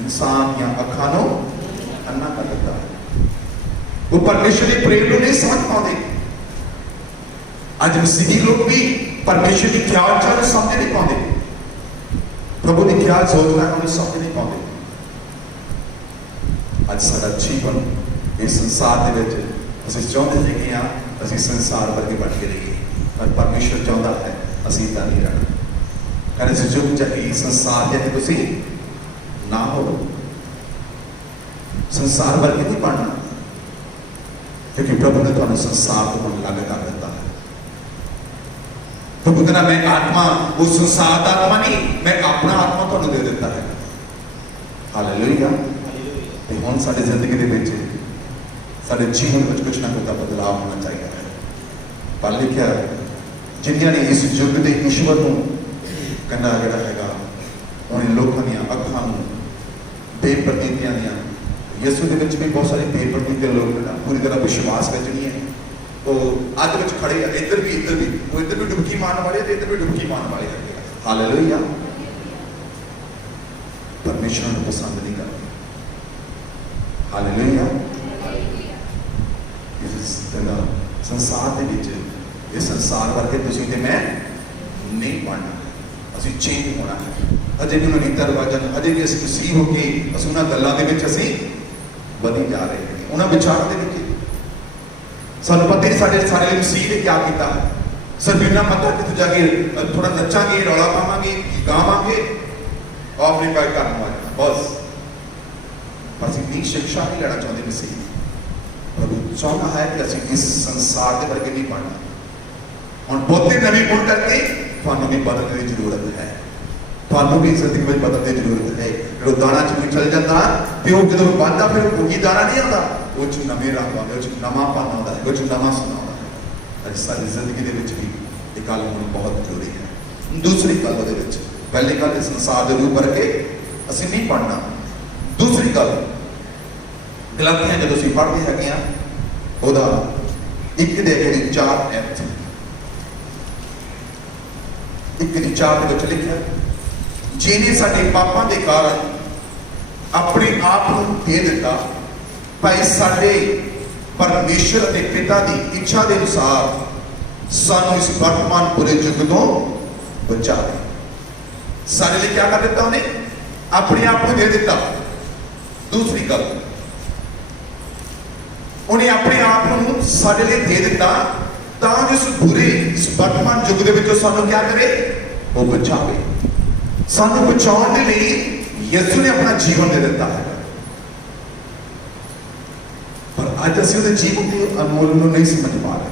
इंसान या अखां ਨੂੰ अन्ना कर देता है। वो परमेश्वर के प्रेम को नहीं समझ पाते। आज मसीही लोग भी परमेश्वर की क्या चाल समझ नहीं पाते, प्रभु की क्या योजना है उन्हें समझ नहीं पाते। ਅੱਜ ਸਾਡਾ ਜੀਵਨ ਇਸ ਸੰਸਾਰ ਦੇ ਵਿੱਚ ਅਸੀਂ ਚਾਹੁੰਦੇ ਸੀ ਕਿ ਅਸੀਂ ਸੰਸਾਰ ਵਰਗੇ ਬਣ ਕੇ ਰਹੀਏ, ਪਰ ਪਰਮੇਸ਼ਰ ਚਾਹੁੰਦਾ ਹੈ ਅਸੀਂ ਇਦਾਂ ਨਹੀਂ ਰਹਿਣਾ। ਕਹਿੰਦੇ ਸੀ ਜੋ ਚਾਹੀ ਸੰਸਾਰ ਦੇ ਤੁਸੀਂ ਨਾ ਹੋ, ਸੰਸਾਰ ਵਰਗੇ ਨਹੀਂ ਬਣਨਾ, क्योंकि प्रभु ने ਤੁਹਾਨੂੰ ਸੰਸਾਰ ਤੋਂ अलग कर ਦਿੱਤਾ है। प्रभु कहना मैं आत्मा उस संसार का आत्मा नहीं, मैं अपना आत्मा ਤੁਹਾਨੂੰ दे ਦਿੱਤਾ है। हालेलुया। ਤੇ ਹੁਣ ਸਾਡੀ ਜ਼ਿੰਦਗੀ ਦੇ ਵਿੱਚ ਸਾਡੇ ਜੀਵਨ ਵਿੱਚ ਕੁਝ ਨਾ ਕੁਝ ਦਾ ਬਦਲਾਅ ਹੋਣਾ ਚਾਹੀਦਾ ਹੈ। ਪਰ ਲਿਖਿਆ ਜਿਨ੍ਹਾਂ ਨੇ ਇਸ ਯੁੱਗ ਦੇ ਈਸ਼ਵਰ ਨੂੰ ਕਹਿੰਦਾ ਜਿਹੜਾ ਹੈਗਾ ਉਹਨਾਂ ਲੋਕਾਂ ਦੀਆਂ ਅੱਖਾਂ ਨੂੰ ਬੇਪਰਤੀਆਂ ਦੀਆਂ, ਯਿਸੂ ਦੇ ਵਿੱਚ ਵੀ ਬਹੁਤ ਸਾਰੇ ਬੇਪਰਤੀਆਂ ਲੋਕ ਨੇ ਪੂਰੀ ਤਰ੍ਹਾਂ ਵਿਸ਼ਵਾਸ ਵਿੱਚ ਨਹੀਂ ਹੈ, ਉਹ ਅੱਧ ਵਿੱਚ ਖੜੇ ਆ, ਇੱਧਰ ਵੀ ਉਹ ਇੱਧਰ ਵੀ ਡੁਬਕੀ ਮਾਰਨ ਵਾਲੇ ਤੇ ਇੱਧਰ ਵੀ ਡੁਬਕੀ ਮਾਰਨ ਵਾਲੇ ਹੈਗੇ। ਹਾਲੇਲੂਇਆ। ਪਰਮੇਸ਼ਰ ਨੂੰ ਪਸੰਦ ਨਹੀਂ ਕਰਦੇ। ਹਾਲੇਲੂਇਆ। ਇਸ ਤਰ੍ਹਾਂ ਸੰਸਾਰ ਦੇ ਵਿੱਚ ਇਹ ਸੰਸਾਰ ਵਰਗੇ ਤੁਸੀਂ ਤੇ ਮੈਂ ਨਹੀਂ ਬਣਨਾ, ਅਸੀਂ ਚੇਂਜ ਹੋਣਾ ਹੈ। ਅਜੇ ਵੀ ਉਹਨਾਂ ਰੀਤਾਂ ਰਿਵਾਜਾਂ ਨੂੰ ਅਜੇ ਵੀ ਅਸੀਂ ਮਸੀਹ ਹੋ ਕੇ ਅਸੀਂ ਉਹਨਾਂ ਗੱਲਾਂ ਦੇ ਵਿੱਚ ਅਸੀਂ ਵਧੀ ਜਾ ਰਹੇ ਹਾਂ, ਉਹਨਾਂ ਵਿਚਾਰਾਂ ਦੇ ਵਿੱਚ ਸਾਨੂੰ ਪਤਾ ਨਹੀਂ ਸਾਡੇ ਸਾਰੇ ਮਸੀਹ ਨੇ ਕੀ ਕੀਤਾ ਹੈ। ਸਿਰਫ ਇਹਨਾਂ ਪਤਾ ਕਿ ਤੂੰ ਜਾ ਕੇ ਥੋੜਾ ਨੱਚਾਂਗੇ, ਰੌਲਾ ਪਾਵਾਂਗੇ, ਗਾਵਾਂਗੇ, ਆਪਣੇ ਕਾਇ ਕਰਨ ਵਾਲੇ ਬਸ। ਪਰ ਅਸੀਂ ਨੀ ਸਿੱਖਿਆ ਨਹੀਂ ਲੈਣਾ ਚਾਹੁੰਦੇ ਮਸੀਹ। ਪ੍ਰਭੂ ਚਾਹੁੰਦਾ ਹੈ ਕਿ ਅਸੀਂ ਇਸ ਸੰਸਾਰ ਦੇ ਵਰਗੇ ਨਹੀਂ ਬਣਨਾ। ਹੁਣ ਬਹੁਤੇ ਨਵੀਂ ਗੁਣ ਕਰਕੇ ਤੁਹਾਨੂੰ ਵੀ ਬਦਲਣ ਦੀ ਜ਼ਰੂਰਤ ਹੈ, ਤੁਹਾਨੂੰ ਵੀ ਜ਼ਿੰਦਗੀ ਵਿੱਚ ਬਦਲਣ ਦੀ ਜ਼ਰੂਰਤ ਹੈ। ਜਦੋਂ ਦਾਣਾ ਚ ਚਲ ਜਾਂਦਾ ਤੇ ਉਹ ਜਦੋਂ ਵੱਧਦਾ ਫਿਰ ਉਹੀ ਦਾਣਾ ਨਹੀਂ ਆਉਂਦਾ, ਉਹ ਚ ਨਵੇਂ ਰੰਗ ਆਉਂਦੇ, ਉਹ ਚ ਨਵਾਂ ਪਨ ਆਉਂਦਾ ਹੈ, ਉਹ ਚ ਨਵਾਂ ਸੁਣਾਉਂਦਾ ਹੈ। ਅੱਜ ਸਾਡੀ ਜ਼ਿੰਦਗੀ ਦੇ ਵਿੱਚ ਵੀ ਇਹ ਗੱਲ ਹੋਣੀ ਬਹੁਤ ਜ਼ਰੂਰੀ ਹੈ। ਦੂਸਰੀ ਗੱਲ ਉਹਦੇ ਵਿੱਚ, ਪਹਿਲੀ ਗੱਲ ਸੰਸਾਰ ਦੇ ਰੂਪ ਵਰਗੇ ਅਸੀਂ ਨਹੀਂ ਪੜ੍ਹਨਾ। ਦੂਸਰੀ ਗੱਲ ਗਲਾਤੀਆਂ ਜਦੋਂ ਅਸੀਂ ਪੜ੍ਹਦੇ ਹੈਗੇ ਆ ਉਹਦਾ 1 ਦੇ ਅਖਰੀ 4 ਐਤ 1 ਦੀ 4 ਦੇ ਵਿੱਚ ਲਿਖਿਆ ਜਿਹਨੇ ਸਾਡੇ ਪਾਪਾਂ ਦੇ ਕਾਰਨ ਆਪਣੇ ਆਪ ਨੂੰ ਦੇ ਦਿੱਤਾ, ਭਾਈ ਸਾਡੇ ਪਰਮੇਸ਼ਰ ਅਤੇ ਪਿਤਾ ਦੀ ਇੱਛਾ ਦੇ ਅਨੁਸਾਰ ਸਾਨੂੰ ਇਸ ਵਰਤਮਾਨ ਬੁਰੇ ਯੁੱਗ ਤੋਂ ਬਚਾਵੇ। ਸਾਡੇ ਲਈ क्या कर ਦਿੱਤਾ ਉਹਨੇ? ਆਪਣੇ ਆਪ ਨੂੰ ਦੇ ਦਿੱਤਾ। ਦੂਸਰੀ ਗੱਲ ਉਹਨੇ ਆਪਣੇ ਆਪ ਨੂੰ ਸਾਡੇ ਲਈ ਦੇ ਦਿੱਤਾ ਤਾਂ ਜੋ ਇਸ ਬੁਰੇ ਇਸ ਵਰਤਮਾਨ ਯੁੱਗ ਦੇ ਵਿੱਚੋਂ ਸਾਨੂੰ क्या ਕਰੇ? ਉਹ ਬਚਾਵੇ। ਸਾਨੂੰ ਬਚਾਉਣ ਦੇ ਲਈ ਯਿਸੂ ਨੇ ਆਪਣਾ ਜੀਵਨ ਦੇ ਦਿੱਤਾ ਹੈ। ਪਰ ਅੱਜ ਅਸੀਂ ਉਹਦੇ ਜੀਵਨ ਦੇ ਅਨਮੋਲ ਨੂੰ ਨਹੀਂ ਸਮਝ ਪਾ ਰਹੇ।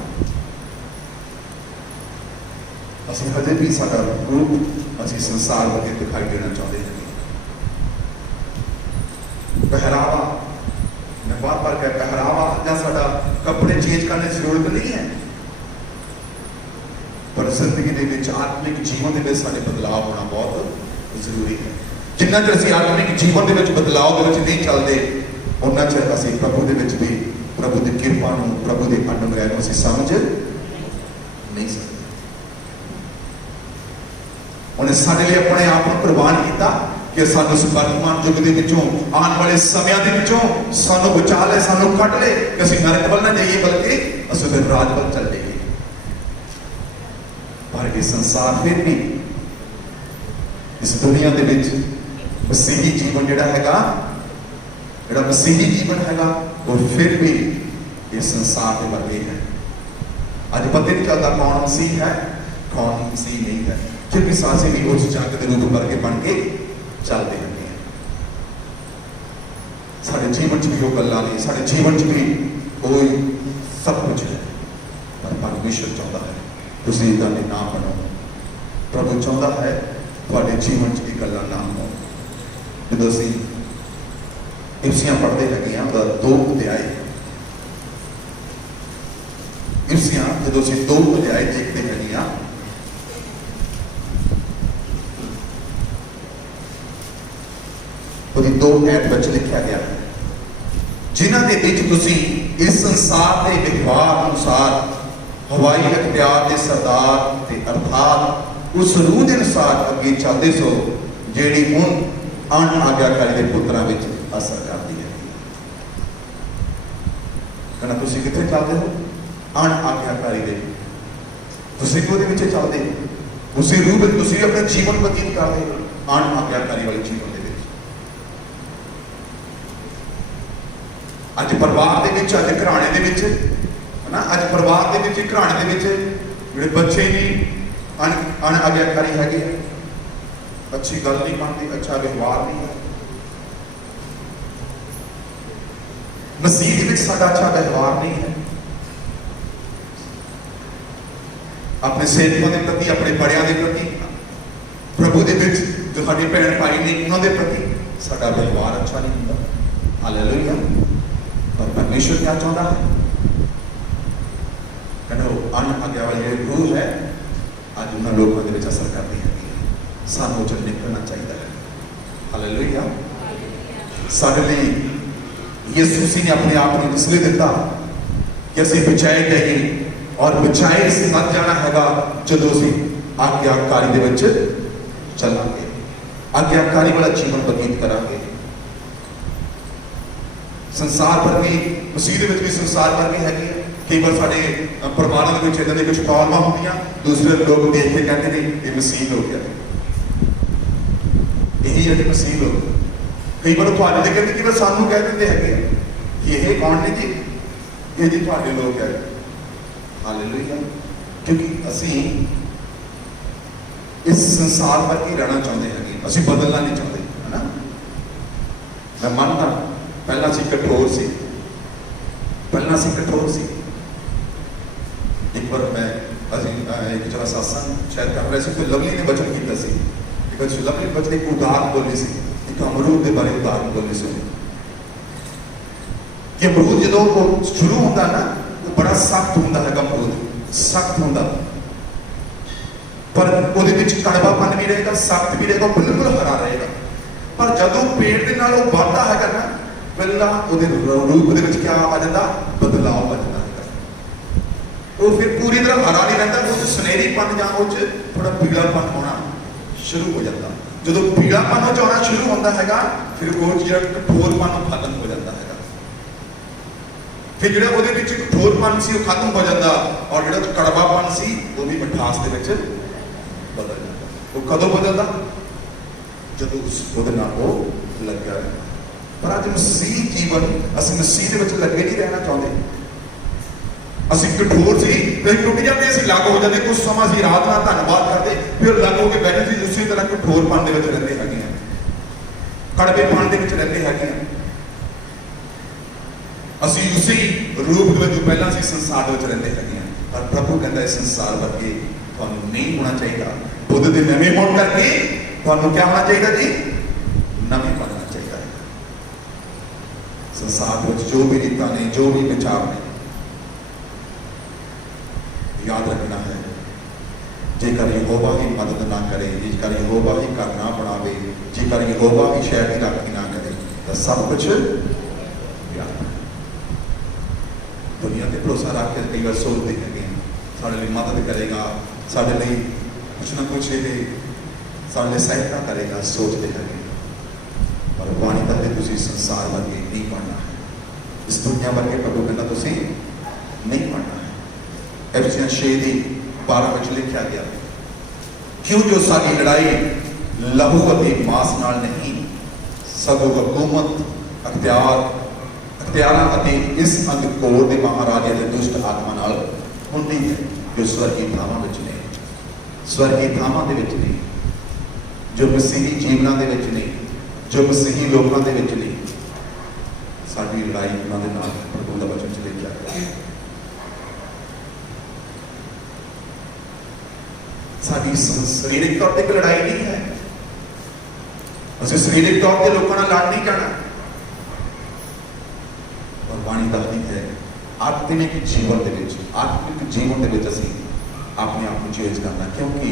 ਅਸੀਂ ਹਜੇ ਵੀ ਸਾਡਾ ਰੂਪ ਅਸੀਂ ਸੰਸਾਰ ਵਰਗੇ ਦਿਖਾਈ ਦੇਣਾ ਚਾਹੁੰਦੇ ਹਾਂ। ਪਹਿਰਾਵਾ मैं बार बार कह पहरावा या साडा कपड़े चेंज करने की जरूरत नहीं है, पर जिंदगी के विच आत्मिक जीवन के विच साडे बदलाव होना बहुत जरूरी है। जिन्ना चਿਰ ਅਸੀਂ आत्मिक जीवन के विच बदलाव के विच नहीं चलते उन्ना चਿਰ ਅਸੀਂ प्रभु के विच भी प्रभु की कृपा ਨੂੰ प्रभु के अनुग्रह ਨੂੰ ਅਸੀਂ समझ नहीं सकते। ਉਹਨੇ ਸਾਡੇ ਲਈ ਆਪਣੇ ਆਪ ਨੂੰ ਕੁਰਬਾਨ ਕੀਤਾ कि सानू इस वर्तमान युग के विचों आने वाले समय के विचों सानू बचा ले, सानू कट ले कि असीं नरक वल ना जाइए बल्कि असीं फिर राज वल चल जाइए। पर ये संसार फिर भी इस दुनिया के विच मसीही जीवन जिहड़ा हैगा, जिहड़ा मसीही जीवन हैगा वो फिर भी इस संसार के वर्गे है। अज पता नहीं चलता कौन मसीह है कौन मसीह नहीं है, क्योंकि सासे भी उस जग के रूप वर्गे बन के चलते हैं। साढ़े जीवन च भी वो गल्लां नहीं, साढ़े जीवन च भी वो सब कुछ है, पर परमेश्वर चाहता है तुसीं इदां दे ना बनो। प्रभु चाहता है तुहाडे जीवन च भी गल्लां ना हो। जदों असीं इफसियां पढ़ते हैगे आ 2 अध्याय, इफसियां जदों असीं 2 अध्याय देखते हैगे आ ਉਹਦੀ 2 ਐਤ ਵਿੱਚ ਲਿਖਿਆ ਗਿਆ जिन्हां दे विच तुसीं इस संसार के व्यवहार अनुसार हवाई अख्तियार के सरदार ते अर्थात उस रूह के अनुसार अगे चलते सो जिहड़ी हुण अण आग्याकारी के पुत्रां विच असर करती है। कहना तुसीं कित्थे चलदे हो? अण आग्याकारी दे तुसीं ओहदे विच चलदे हो, उसी रूह में तुसीं अपना जीवन बतीत करदे हो अण आग्याकारी वाले जीवन दे विच। अज परिवार दे विच, अज घराणे दे विच है ना, अज परिवार दे विच घराणे दे विच जिहड़े बच्चे ने अण आग्याकारी हैगे, अच्छी गल नहीं मनते, अच्छा व्यवहार नहीं है। मसीह दे विच साडा अच्छा व्यवहार नहीं है, अपने सेवकों के प्रति, अपने बड़ियां के प्रति, प्रभु के विच जो साडे भैन भाई ने उन्हां दे प्रति साडा व्यवहार अच्छा नहीं होंदा। हालेलुया। पर परमेश्वर क्या चाहता है? कहना अण आग्या वाली रूह है अज उन्होंने लोगों के विच असर करती है, सानू उच निकलना चाहिए है। हालेलुया। साडे लई यीशु मसीह ने अपने आप को इसलिए दिता कि असीं बचाए गए और बचाए इस मत जाना हैगा जदों असीं आग्याकारी दे विच चलांगे, आग्याकारी वाला जीवन बतीत करांगे। संसार भर की मसीह दे विच भी संसार भर की हैगी है। कई बार साडे परिवारां दे विच इदां दी कुछ प्रॉब्लमां होंदियां, दूसरे लोग देख के कहते हैं ये मसीह लोग है, यही है मसीह लोग। कई बार तुहाडे ते कहते कि सानू कह दिंदे हैगे कि ये कौन ने जी, ये जी तुहाडे लोग है। हालेलुया। क्योंकि असी इस संसार पर ही रहना चाहते हैं, असी बदलना नहीं चाहते, है ना। मैं मानता पहला सी कठोर सी, पहला सी कठोर सी। एक बार मैं एक जगह सत्संग शायद कर रहे थे, कोई लवली ने वचन किया सी, एक लवली वचन एक उदाहरण बोली सी, एक अमरूद के बारे उदाहरण बोली सी कि अमरूद जो शुरू होता ना बड़ा सख्त होंदा है, अमरूद सख्त होंदा, पर ਉਹਦੇ ਵਿੱਚ कड़वापन भी रहेगा, सख्त भी रहेगा, बिल्कुल हरा रहेगा। पर जदों पेड़ के नाल ਉਹ ਵੱਧਦਾ ਹੈਗਾ ना, ਪਹਿਲਾਂ ਉਹਦੇ रूप ਦੇ ਵਿੱਚ क्या आ जाता? बदलाव आ जाता है। वो फिर पूरी तरह हरा नहीं रहता, वो सुनहरीपन या वो थोड़ा पीलापन होना शुरू हो जाता। जदों पीलापन आना शुरू होता है फिर वो जो कठोरपन खत्म हो जाता है, फिर जो कठोरपन से खत्म हो जाता और जो कड़वापन से वो भी मिठास के बदल जाता। वो कदों बदलता? जब उस वो लग गया। पर अज मसीह जीवन असं मसीह के लगे नहीं रहना चाहते, असं कठोर से टुट जाते, असं लग हो जाते, कुछ समय असं रात ना धन्यवाद करते, फिर लग हो के बैठे थे उसी तरह कठोरपन के रहते हैं, कड़वेपन के रहते हैं। असी उसी रूप में जो पहला से संसार में रहते हैं, पर प्रभु कहता है संसार वर्गे तुहानू नहीं होना चाहिए। बुद्ध के नवे होने करके तुहानू क्या होना चाहिए जी? नवे बनना चाहिए। संसार में जो भी रीतां ने, जो भी विचार ने, याद रखना है जेकर यहोवा ही मदद ना करे, जेकर यहोवा ही घर ना बनावे, जेकर यहोवा ही शहर की राखी ना करे तो सब कुछ दुनिया पर भरोसा रख के कई बार सोचते हैं साढ़े लिए मदद करेगा, साढ़े लिए कुछ ना कुछ ये साढ़े लिए सहायता करेगा, सोचते हैं। पर पानी करके तुसी संसार वर्गे नहीं पढ़ना है, इस दुनिया वर्गे प्रभु कहना तुसी नहीं पढ़ना है। एफिसियंस 6:12 में लिखा गया, क्यों जो सारी लड़ाई लहू अते मांस नाल नहीं सगों हुकूमत अख्तियारां अते इस अंधकोर दे महाराजे दे दुष्ट आत्मा नाल हुंदी है जो स्वर्गी थावां विच ने, स्वर्गी थावां दे विच ने, जो मसीही जीवनां दे विच ने, जो मसीही लोकां दे विच ने। साडी लड़ाई उन्हां दे नाल प्रभु दा वचन च लिखिआ गया। साडी सरीरक तौर पर लड़ाई नहीं है, असं सरीरक तौर पर लोगों नाल लड़ नहीं जाना। और वाणी दसदी है आत्मिक जीवन के विच, आत्मिक जीवन के विच असीं अपने आप को चेंज करना, क्योंकि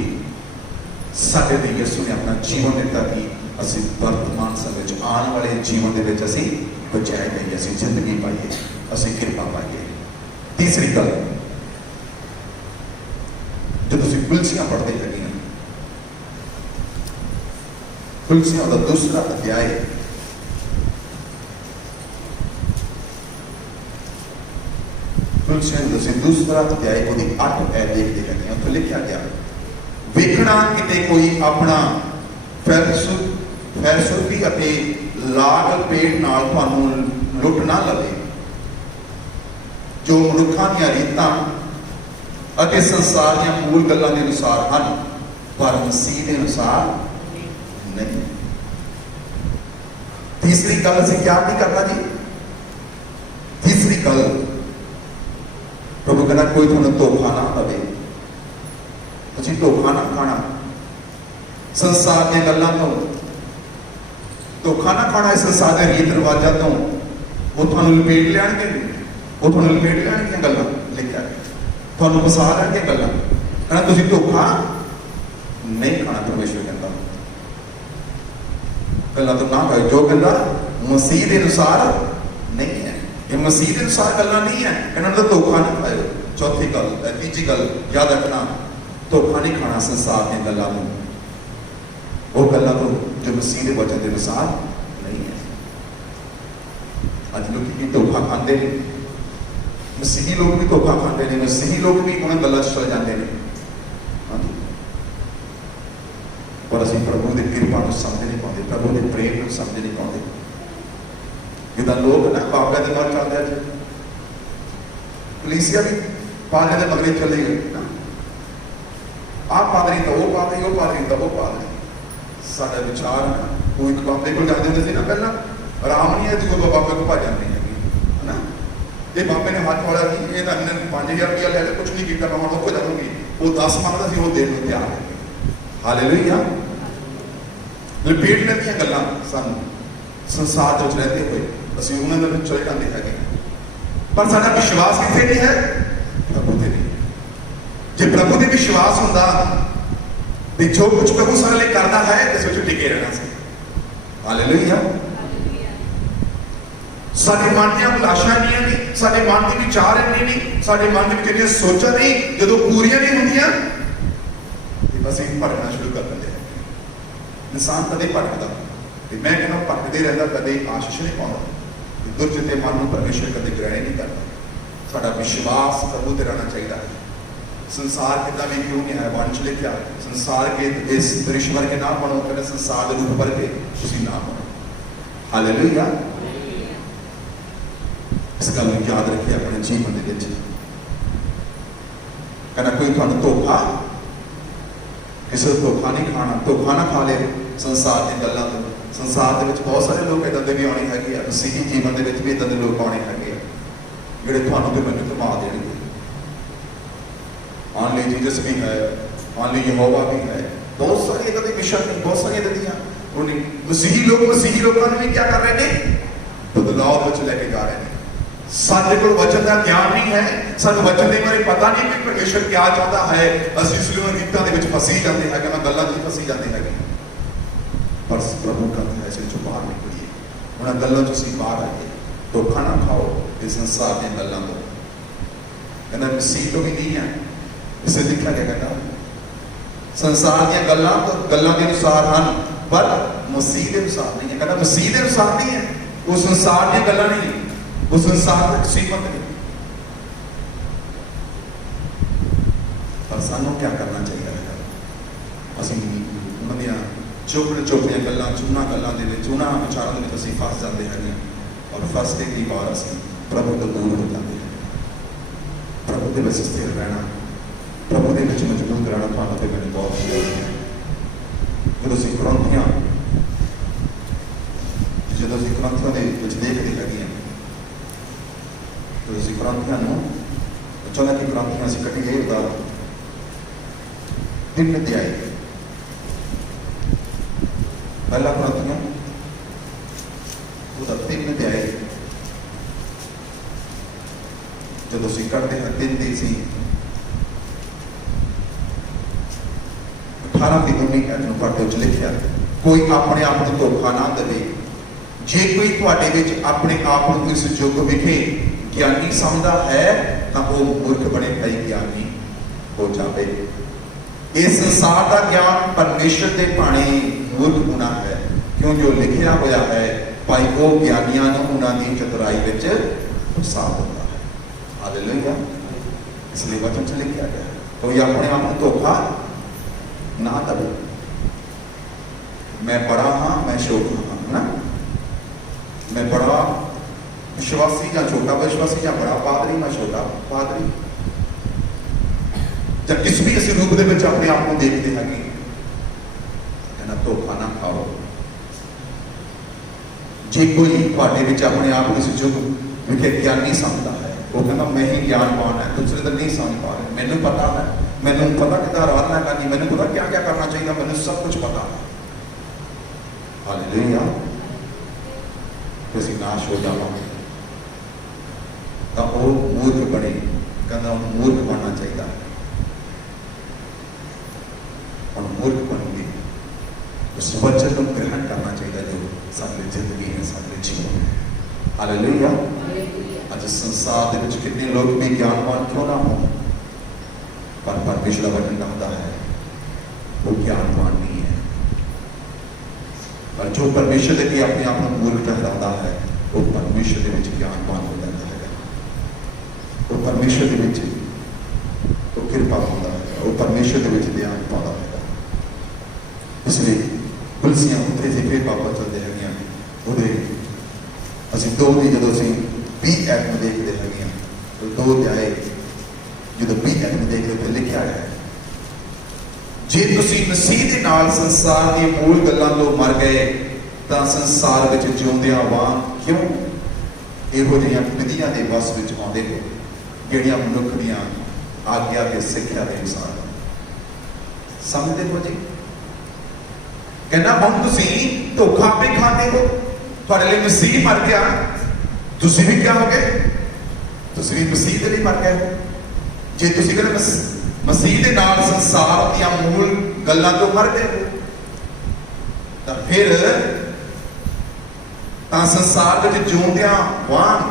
साडे लिए यीशु ने अपना जीवन दिता कि असीं वर्तमान समय आने वाले जीवन के विच असीं ਬਚਾਏ ਨਹੀਂ, ਅਸੀਂ ਜ਼ਿੰਦਗੀ ਪਾਈਏ, ਅਸੀਂ ਕਿਰਪਾ ਪਾਈਏ। ਤੀਸਰੀ ਗੱਲ, ਜਦੋਂ ਤੁਸੀਂ ਕੁਲਸੀਆਂ ਪੜ੍ਹਦੇ ਹੈਗੇ ਆ, ਕੁਲਸੀਆਂ ਦਾ ਦੂਸਰਾ ਅਧਿਆਇ, ਕੁਲਸੀਆਂ ਦਾ ਦੂਸਰਾ ਅਧਿਆਇ ਉਹਦੀ 8 ਐ ਦੇਖਦੇ ਹੈਗੇ ਆ। ਉੱਥੇ ਲਿਖਿਆ ਗਿਆ, ਵੇਖਣਾ ਕਿਤੇ ਕੋਈ ਆਪਣਾ ਫੈਲਸੂਫੀ ਅਤੇ ਲਾਗ ਪੇਟ ਨਾਲ ਤੁਹਾਨੂੰ ਲੁੱਟ ਨਾ ਲਵੇ, ਜੋ ਮਨੁੱਖਾਂ ਦੀਆਂ ਰੀਤਾਂ ਅਤੇ ਸੰਸਾਰ ਦੀਆਂ ਮੂਲ ਗੱਲਾਂ ਦੇ ਅਨੁਸਾਰ ਹਨ, ਪਰ ਮਸੀਹ ਦੇ ਅਨੁਸਾਰ ਨਹੀਂ। ਤੀਸਰੀ ਗੱਲ ਅਸੀਂ ਕਿਆ ਨਹੀਂ ਕਰਨਾ ਜੀ? ਤੀਸਰੀ ਗੱਲ, ਪ੍ਰਭੂ ਕਹਿੰਦਾ ਕੋਈ ਤੁਹਾਨੂੰ ਧੋਖਾ ਨਾ ਦੇਵੇ। ਅਸੀਂ ਧੋਖਾ ਨਾ ਖਾਣਾ ਸੰਸਾਰ ਦੀਆਂ ਗੱਲਾਂ ਤੋਂ, ਧੋਖਾ ਨਾ ਖਾਣਾ ਇਸ ਸੰਸਾਰ ਦੇ ਰੀਤ ਰਿਵਾਜਾਂ ਤੋਂ। ਉਹ ਤੁਹਾਨੂੰ ਲਪੇਟ ਲੈਣਗੇ, ਉਹ ਤੁਹਾਨੂੰ ਲਪੇਟ ਲੈਣਗੀਆਂ ਗੱਲਾਂ, ਲਿਖਿਆ ਤੁਹਾਨੂੰ ਫਸਾ ਲੈਣਗੇ ਗੱਲਾਂ। ਕਹਿੰਦਾ ਤੁਸੀਂ ਧੋਖਾ ਨਹੀਂ ਖਾਣਾ, ਪਰਮੇਸ਼ਵਰ ਕਹਿੰਦਾ ਗੱਲਾਂ ਤੋਂ ਨਾ ਖਾਓ। ਜੋ ਕਹਿੰਦਾ ਮਸੀਹ ਦੇ ਅਨੁਸਾਰ ਨਹੀਂ ਹੈ, ਇਹ ਮਸੀਹ ਦੇ ਅਨੁਸਾਰ ਗੱਲਾਂ ਨਹੀਂ ਹੈ, ਇਹਨਾਂ ਦਾ ਧੋਖਾ ਨਾ ਖਾਓ। ਚੌਥੀ ਗੱਲ, ਤੀਜੀ ਗੱਲ ਯਾਦ ਰੱਖਣਾ, ਧੋਖਾ ਨਹੀਂ ਖਾਣਾ ਸੰਸਾਰ ਦੀਆਂ ਗੱਲਾਂ ਨੂੰ, ਉਹ ਗੱਲਾਂ ਤੋਂ ਜੋ ਮਸੀਹ ਦੇ ਵਚਨ ਦੇ ਅਨੁਸਾਰ ਨਹੀਂ ਹੈ। ਅੱਜ ਲੋਕ ਵੀ ਧੋਖਾ ਖਾਂਦੇ ਨੇ, ਮਸੀਹੀ ਲੋਕ ਵੀ ਧੋਖਾ ਖਾਂਦੇ ਨੇ, ਮਸੀਹੀ ਲੋਕ ਵੀ ਉਹਨਾਂ ਗੱਲਾਂ 'ਚ ਚਲੇ ਜਾਂਦੇ ਨੇ, ਪਰ ਅਸੀਂ ਪ੍ਰਭੂ ਦੀ ਕਿਰਪਾ ਨੂੰ ਸਮਝ ਨਹੀਂ ਪਾਉਂਦੇ, ਪ੍ਰਭੂ ਦੇ ਪ੍ਰੇਮ ਨੂੰ ਸਮਝ ਨਹੀਂ ਪਾਉਂਦੇ। ਜਿੱਦਾਂ ਲੋਕ ਨਾ ਬਾਬਿਆਂ ਦੇ ਮਗਰ ਚੱਲਦੇ, ਅੱਜ ਕਲੀਸਿਆ ਵੀ ਪਾਦਰੀ ਦੇ ਮਗਰ ਚੱਲੇ ਗਏ ਨਾ, ਆਹ ਪਾਦਰੀ ਤਾਂ ਉਹ ਪਾਦਰੀ, ਉਹ ਪਾਦਰੀ ਤਾਂ ਉਹ ਪਾਦਰੀ। ਸਾਡਾ ਵਿਚਾਰ ਕੋਈ ਇੱਕ ਬਾਬੇ ਕੋਲ ਜਾਂਦੇ ਹੁੰਦੇ ਸੀ ਨਾ, ਪਹਿਲਾਂ ਆਰਾਮ ਨਹੀਂ ਹੈ ਜੀ, ਉਹ ਬਾਬੇ ਕੋਲ ਭੱਜ ਜਾਂਦੇ ਹੈਗੇ ਹੈ ਨਾ। ਇਹ ਬਾਬੇ ਨੇ ਹੱਥ ਵਾਲਾ ਸੀ, ਇਹ ਤਾਂ 5000 ਰੁਪਇਆ ਲੈ ਲੈ, ਕੁਛ ਨਹੀਂ ਕੀਤਾ, ਮੈਂ ਹੁਣ ਉਹ ਜਾਊਂਗੀ। ਉਹ 10 ਮੰਗਦਾ ਸੀ, ਉਹ ਦੇਣ ਨੂੰ ਤਿਆਰ ਹੈ। ਹਾਲੇਲੂਇਆ। ਲਪੇਟ ਦੀਆਂ ਗੱਲਾਂ ਸਾਨੂੰ ਸੰਸਾਰ ਵਿੱਚ ਰਹਿੰਦੇ ਹੋਏ ਅਸੀਂ ਉਹਨਾਂ ਦੇ ਵਿੱਚ ਚਲੇ ਜਾਂਦੇ ਹੈਗੇ, ਪਰ ਸਾਡਾ ਵਿਸ਼ਵਾਸ ਕਿੱਥੇ ਨਹੀਂ ਹੈ? ਪ੍ਰਭੂ ਤੇ ਨਹੀਂ। ਜੇ ਪ੍ਰਭੂ ਤੇ ਵਿਸ਼ਵਾਸ ਹੁੰਦਾ ਤੇ ਜੋ ਕੁਝ ਪ੍ਰਭੂ ਸਾਡੇ ਲਈ ਕਰਦਾ ਹੈ ਤੇ ਸੋਚੋ ਟਿਕੇ ਰਹਿਣਾ ਸੀ। ਹਾਲੇਲੂਇਆ। ਸਾਡੇ ਮਨ ਦੀਆਂ ਅਭਿਲਾਸ਼ਾਂ ਨਹੀਂ ਨੇ, ਸਾਡੇ ਮਨ ਦੇ ਵਿਚਾਰ ਇੰਨੇ ਨਹੀਂ, ਸਾਡੇ ਮਨ ਦੇ ਵਿੱਚ ਜਿਹੜੀਆਂ ਸੋਚਾਂ ਨਹੀਂ, ਜਦੋਂ ਪੂਰੀਆਂ ਨਹੀਂ ਹੁੰਦੀਆਂ ਤੇ ਅਸੀਂ ਭਟਕਣਾ ਸ਼ੁਰੂ ਕਰ ਦਿੰਦੇ ਹਾਂ। ਇਨਸਾਨ ਕਦੇ ਭਟਕਦਾ ਤੇ ਮੈਂ ਕਹਿੰਦਾ ਭਟਕਦੇ ਰਹਿੰਦਾ, ਕਦੇ ਆਸ਼ੀਸ਼ ਨਹੀਂ ਪਾਉਂਦਾ। ਦੁਰਜਿੱਤੇ ਮਨ ਨੂੰ ਪਰਮੇਸ਼ਰ ਕਦੇ ਗ੍ਰਹਿਣ ਨਹੀਂ ਕਰਦਾ। ਸਾਡਾ ਵਿਸ਼ਵਾਸ ਪ੍ਰਭੂ ਤੇ ਰਹਿਣਾ ਚਾਹੀਦਾ ਹੈ। ਸੰਸਾਰ ਕਿੱਦਾਂ ਵੀ ਕਿਉਂ ਨਹੀਂ ਹੈ, ਵੰਨ 'ਚ ਲਿਖਿਆ ਸੰਸਾਰ ਕੇ ਇਸ ਦ੍ਰਿਸ਼ ਵਰਗੇ ਨਾ ਬਣੋ, ਕਹਿੰਦਾ ਸੰਸਾਰ ਦੇ ਰੂਪ ਵਰਗੇ ਤੁਸੀਂ ਨਾ ਬਣੋ। ਹਾਲੇਲੂਇਆ। ਇਸ ਗੱਲ ਨੂੰ ਯਾਦ ਰੱਖਿਆ ਆਪਣੇ ਜੀਵਨ ਦੇ ਵਿੱਚ। ਕਹਿੰਦਾ ਕੋਈ ਤੁਹਾਨੂੰ ਧੋਖਾ, ਕਿਸੇ ਨੂੰ ਧੋਖਾ ਨਹੀਂ ਖਾਣਾ, ਧੋਖਾ ਨਾ ਖਾ ਲੈ ਸੰਸਾਰ ਦੀਆਂ ਗੱਲਾਂ ਤੋਂ। ਸੰਸਾਰ ਦੇ ਵਿੱਚ ਬਹੁਤ ਸਾਰੇ ਲੋਕ ਇੱਦਾਂ ਦੇ ਵੀ ਆਉਣੇ ਹੈਗੇ ਆ, ਮਸੀਹੀ ਜੀਵਨ ਦੇ ਵਿੱਚ ਵੀ ਇੱਦਾਂ ਦੇ ਲੋਕ ਆਉਣੇ ਹੈਗੇ ਆ, ਜਿਹੜੇ ਤੁਹਾਨੂੰ ਤੇ ਮੈਨੂੰ ਘੁਮਾ ਦੇਣਗੇ। ਆਨ ਲਈ ਜੀਸਸ ਵੀ ਹੈ, ਆਨ ਲਈ ਯਹੋਵਾ ਵੀ ਹੈ, ਬਹੁਤ ਸਾਰੇ ਇੱਦਾਂ ਦੇ ਮਿਸ਼ਨ ਨੇ, ਬਹੁਤ ਸਾਰੀਆਂ ਇੱਦਾਂ ਦੀਆਂ ਉਹਨੇ ਮਸੀਹੀ ਲੋਕਾਂ ਨੂੰ ਵੀ ਕੀ ਕਰ ਰਹੇ ਨੇ? ਬਦਲਾਅ ਵਿੱਚ ਲੈ ਕੇ ਜਾ ਰਹੇ ਨੇ। ਸਾਡੇ ਕੋਲ ਵਚਨ ਦਾ ਗਿਆਨ ਨਹੀਂ ਹੈ, ਸਾਨੂੰ ਵਚਨ ਦੇ ਬਾਰੇ ਪਤਾ ਨਹੀਂ ਕਿ ਪਰਮੇਸ਼ਰ ਕਿਆ ਚਾਹੁੰਦਾ ਹੈ। ਅਸੀਂ ਇਸ ਲਈ ਰੀਤਾਂ ਦੇ ਵਿੱਚ ਫਸੀ ਜਾਂਦੇ ਹੈਗੇ, ਮੈਂ ਗੱਲਾਂ 'ਚ ਫਸੀ ਜਾਂਦੇ ਹੈਗੇ। ਪਰ ਪ੍ਰਭੂ ਕਹਿੰਦਾ ਹੈ ਇਸ ਚੋਂ ਬਾਹਰ ਨਿਕਲੀਏ, ਉਹਨਾਂ ਗੱਲਾਂ 'ਚ ਅਸੀਂ ਬਾਹਰ ਆਈਏ। ਧੋਖਾ ਨਾ ਖਾਓ ਇਸ ਸੰਸਾਰ ਦੀਆਂ ਗੱਲਾਂ ਤੋਂ। ਕਹਿੰਦਾ ਮਸੀਹ ਤੋਂ ਵੀ ਨਹੀਂ ਹੈ, ਇਸੇ ਲਿਖਿਆ ਗਿਆ, ਕਹਿੰਦਾ ਸੰਸਾਰ ਦੀਆਂ ਗੱਲਾਂ ਦੇ ਅਨੁਸਾਰ ਹਨ, ਪਰ ਮਸੀਹ ਦੇ ਅਨੁਸਾਰ ਨਹੀਂ ਹੈ। ਕਹਿੰਦਾ ਮਸੀਹ ਦੇ ਅਨੁਸਾਰ ਨਹੀਂ ਹੈ, ਉਹ ਸੰਸਾਰ ਦੀਆਂ ਗੱਲਾਂ ਨਹੀਂ, ਉਹ ਸੰਸਾਰ ਤੱਕ ਸੀਮਤ ਨਹੀਂ। ਪਰ ਸਾਨੂੰ ਕੀ ਕਰਨਾ ਚਾਹੀਦਾ ਹੈ? ਅਸੀਂ ਉਹਨਾਂ ਦੀਆਂ ਚੋਪੜੀਆਂ ਗੱਲਾਂ, ਉਹਨਾਂ ਗੱਲਾਂ ਦੇ ਵਿੱਚ, ਉਹਨਾਂ ਵਿਚਾਰਾਂ ਦੇ ਵਿੱਚ ਅਸੀਂ ਫਸ ਜਾਂਦੇ ਹੈਗੇ, ਔਰ ਫਸ ਕੇ ਕਈ ਵਾਰ ਅਸੀਂ ਪ੍ਰਭੂ ਤੋਂ ਦੂਰ ਹੋ ਜਾਂਦੇ ਹਾਂ। ਪ੍ਰਭੂ ਦੇ ਵਿੱਚ ਸਥਿਰ ਰਹਿਣਾ, ਪ੍ਰਭੂ ਦੇ ਵਿੱਚ ਮਜ਼ਬੂਤ ਰਹਿਣਾ ਤੁਹਾਨੂੰ ਤੇ ਮੈਨੂੰ ਬਹੁਤ ਜ਼ਰੂਰੀ ਹੈ। ਜਦੋਂ ਅਸੀਂ ਕੁਰਿੰਥੀਆਂ ਦੇ ਵਿੱਚ ਦੇਖਦੇ ਹੈਗੇ ਹਾਂ, ਜਦੋਂ ਅਸੀਂ ਕੁਰਿੰਥੀਆਂ ਨੂੰ ਚਾਹੁੰਦਾ ਕਿ ਕੁਰਿੰਥੀਆਂ ਅਸੀਂ ਕੱਢੀਏ ਉਹਦਾ 3 ਅਧਿਆਇ, ਪਹਿਲਾ ਕੁਰਿੰਥੀਆਂ ਉਹਦਾ 3 ਅਧਿਆਇ ਜਦੋਂ ਅਸੀਂ ਕੱਢਦੇ ਹਾਂ 3 ਦੀ ਸੀ 18 ਦੀ 19 ਨੂੰ ਪੜ੍ਹਦੇ ਵਿੱਚ ਲਿਖਿਆ, ਕੋਈ ਆਪਣੇ ਆਪ ਨੂੰ ਧੋਖਾ ਨਾ ਦੇਵੇ, जे कोई तुहाडे विच अपने आप को इस युग विखे ज्ञानी समझदा है तां वो मूर्ख बने ज्ञानी हो जाए। इस संसार का ज्ञान परमेश्वर के भाणे मूर्ख होना है, क्यों जो लिखिया होया है भाई वो ज्ञानियां नूं उन्हां दी चतुराई विच फसा दिंदा है। हालेलुया। इसलिए वचन च लिखिया गया कोई अपने आप को धोखा ना दे। मैं बड़ा हाँ, मैं छोटा हाँ, है ना। मैं बड़ा विश्वासी या छोटा विश्वासी या बड़ा पादरी, मैं छोटा पादरी, जब किस भी इस रूप में अपने आप को देखते हैं कि धोखा ना खाओ। जे कोई अपने आप को इस युग विखे ज्ञानी समझता है, वो कहना मैं ही ज्ञानवान है, दूसरे तो नहीं समझ पा रहे। मैंने पता है, मैंने पता कि आराधना करनी, मैंने पता क्या क्या करना चाहिए, मैंने सब कुछ पता है। हालेलुया। किसी नाश हो जाओगे तो वो मूर्ख बने, कहना मूर्ख बनना चाहिए। और मूर्ख बनोगे उस वचन को ग्रहण करना चाहिए जो सारी जिंदगी है, सारे जीवन है। हालेलुया। आज संसार के विच कितने लोग भी ज्ञानवान क्यों ना हो, पर परमेश्वर का वचन कहता है वो ज्ञानवान नहीं है। पर जो परमेश्वर के अपने आप को मूर्ख ठहराता है वो परमेश्वर के विच ज्ञानवान हो जाता है। वो परमेश्वर के विच वो कृपा होता है, वो परमेश्वर के विच ध्यान पाता है। इसलिए कुलसियां उत्थे से फिर वापस चलते हैं ਉਹਦੇ ਅਸੀਂ 2 ਦੀ ਜਦੋਂ ਅਸੀਂ 20 ਐਡ ਨੂੰ ਦੇਖਦੇ ਹੈਗੇ तो 2 ਅਧਿਆਏ ਜਦੋਂ 20 ਐਡ ਨੂੰ ਦੇਖਦੇ ਤੇ ਲਿਖਿਆ ਹੈ ਜੇ ਤੁਸੀਂ ਮਸੀਹ ਦੇ ਨਾਲ ਸੰਸਾਰ ਦੀਆਂ ਮੂਲ ਗੱਲਾਂ ਤੋਂ ਮਰ ਗਏ ਤਾਂ ਸੰਸਾਰ ਵਿੱਚ ਜਿਉਂਦਿਆਂ ਵਾਂ ਕਿਉਂ ਇਹੋ ਜਿਹੀਆਂ ਵਿਧੀਆਂ ਦੇ ਵਸ ਵਿੱਚ ਆਉਂਦੇ ਹੋ ਜਿਹੜੀਆਂ ਮਨੁੱਖ ਦੀਆਂ ਆਗਿਆ ਤੇ ਸਿੱਖਿਆ ਦੇ ਅਨੁਸਾਰ ਸਮਝਦੇ ਹੋ ਜੀ। कहना हम तुसी धोखा पे खाते हो, थोड़े लिए मसीह मर गया, तुसी भी क्या हो गए, तुसी भी मसीह के लिए मर गए हो। जे तुसी कहते मसीह के नाल संसार दी मूल गल्लां तो मर गए हो तो फिर संसार में जिउंदियां वांग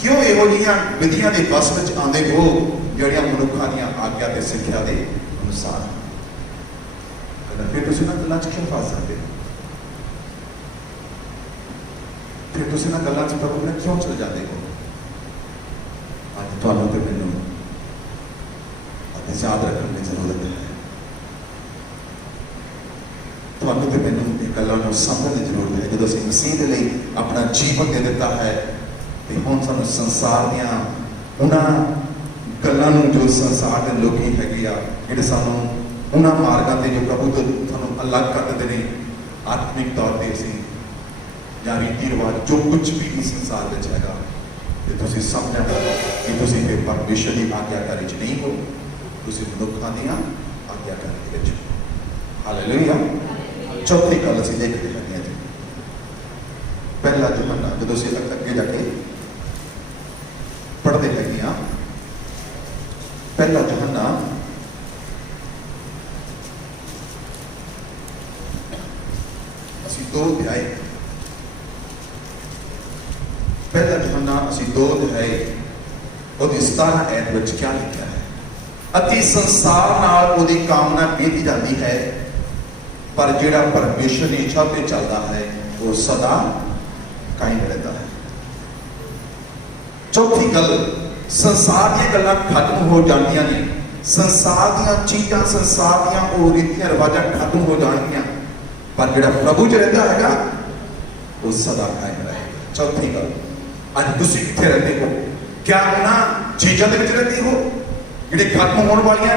क्यों इहो जिहियां विधियां दे वस विच आंदे हो जिहड़ियां मनुक्खां दी आग्या ते सिੱਖਿਆ ਦੇ अनुसार। फिर तुसी ना गल्लां च क्यों फस जाते हो, फिर तुसी ना गल्लां च प्रभु ने क्यों चल जाते हो। अज तुहानूं ते मैनूं याद रखने की जरूरत है, तुहानूं ते मैनूं ये गल्लां नूं समझण की जरूरत है। जदों असीं मसीह दे लई अपना जीवन दे दिता है ते हुण सानूं संसार दीआं उन्हां गल्लां नूं जो संसार दे लोकी हैगे आ जिहड़े सानूं उन्होंने मार्गों से जो प्रभु तो थोड़ा अलग कर देते हैं आत्मिक तौर पर असी या रीति रिवाज जो कुछ भी इस संसार में हैगा तो तुम समझना कि तुम फिर परमेश्वर की आज्ञाकारी च नहीं हो, तुम मनुखों दी आज्ञाकारी हो। हालेलुया। चौथी गल असीं देखते हैं जी पहला यूहन्ना जो असीं अगे जाके पढ़ते हैं पहला यूहन्ना दो अध्याय पहला यूहन्ना असीं 2 अध्याय ਉਹਦੀ 17 ਐਤ ਵਿੱਚ क्या लिखा है अति संसार नाल ਉਹਦੀ कामना बीत जाती है पर ਜਿਹੜਾ परमेश्वर की इच्छा पे चलता है वो सदा कायम रहता है। चौथी गल संसार दी गल्लां खत्म हो जांदियां ने, संसार दी चीज़ां संसार दी वो रीतियां रिवाजां खत्म हो जाणगियां पर जो प्रभु च रहता है वो सदा कायम रहेगा। चौथी गल अज तुसीं कित्थे रहते हो, क्या उन्हां चीज़ों के रहते हो जिहड़े खत्म होने वाली ने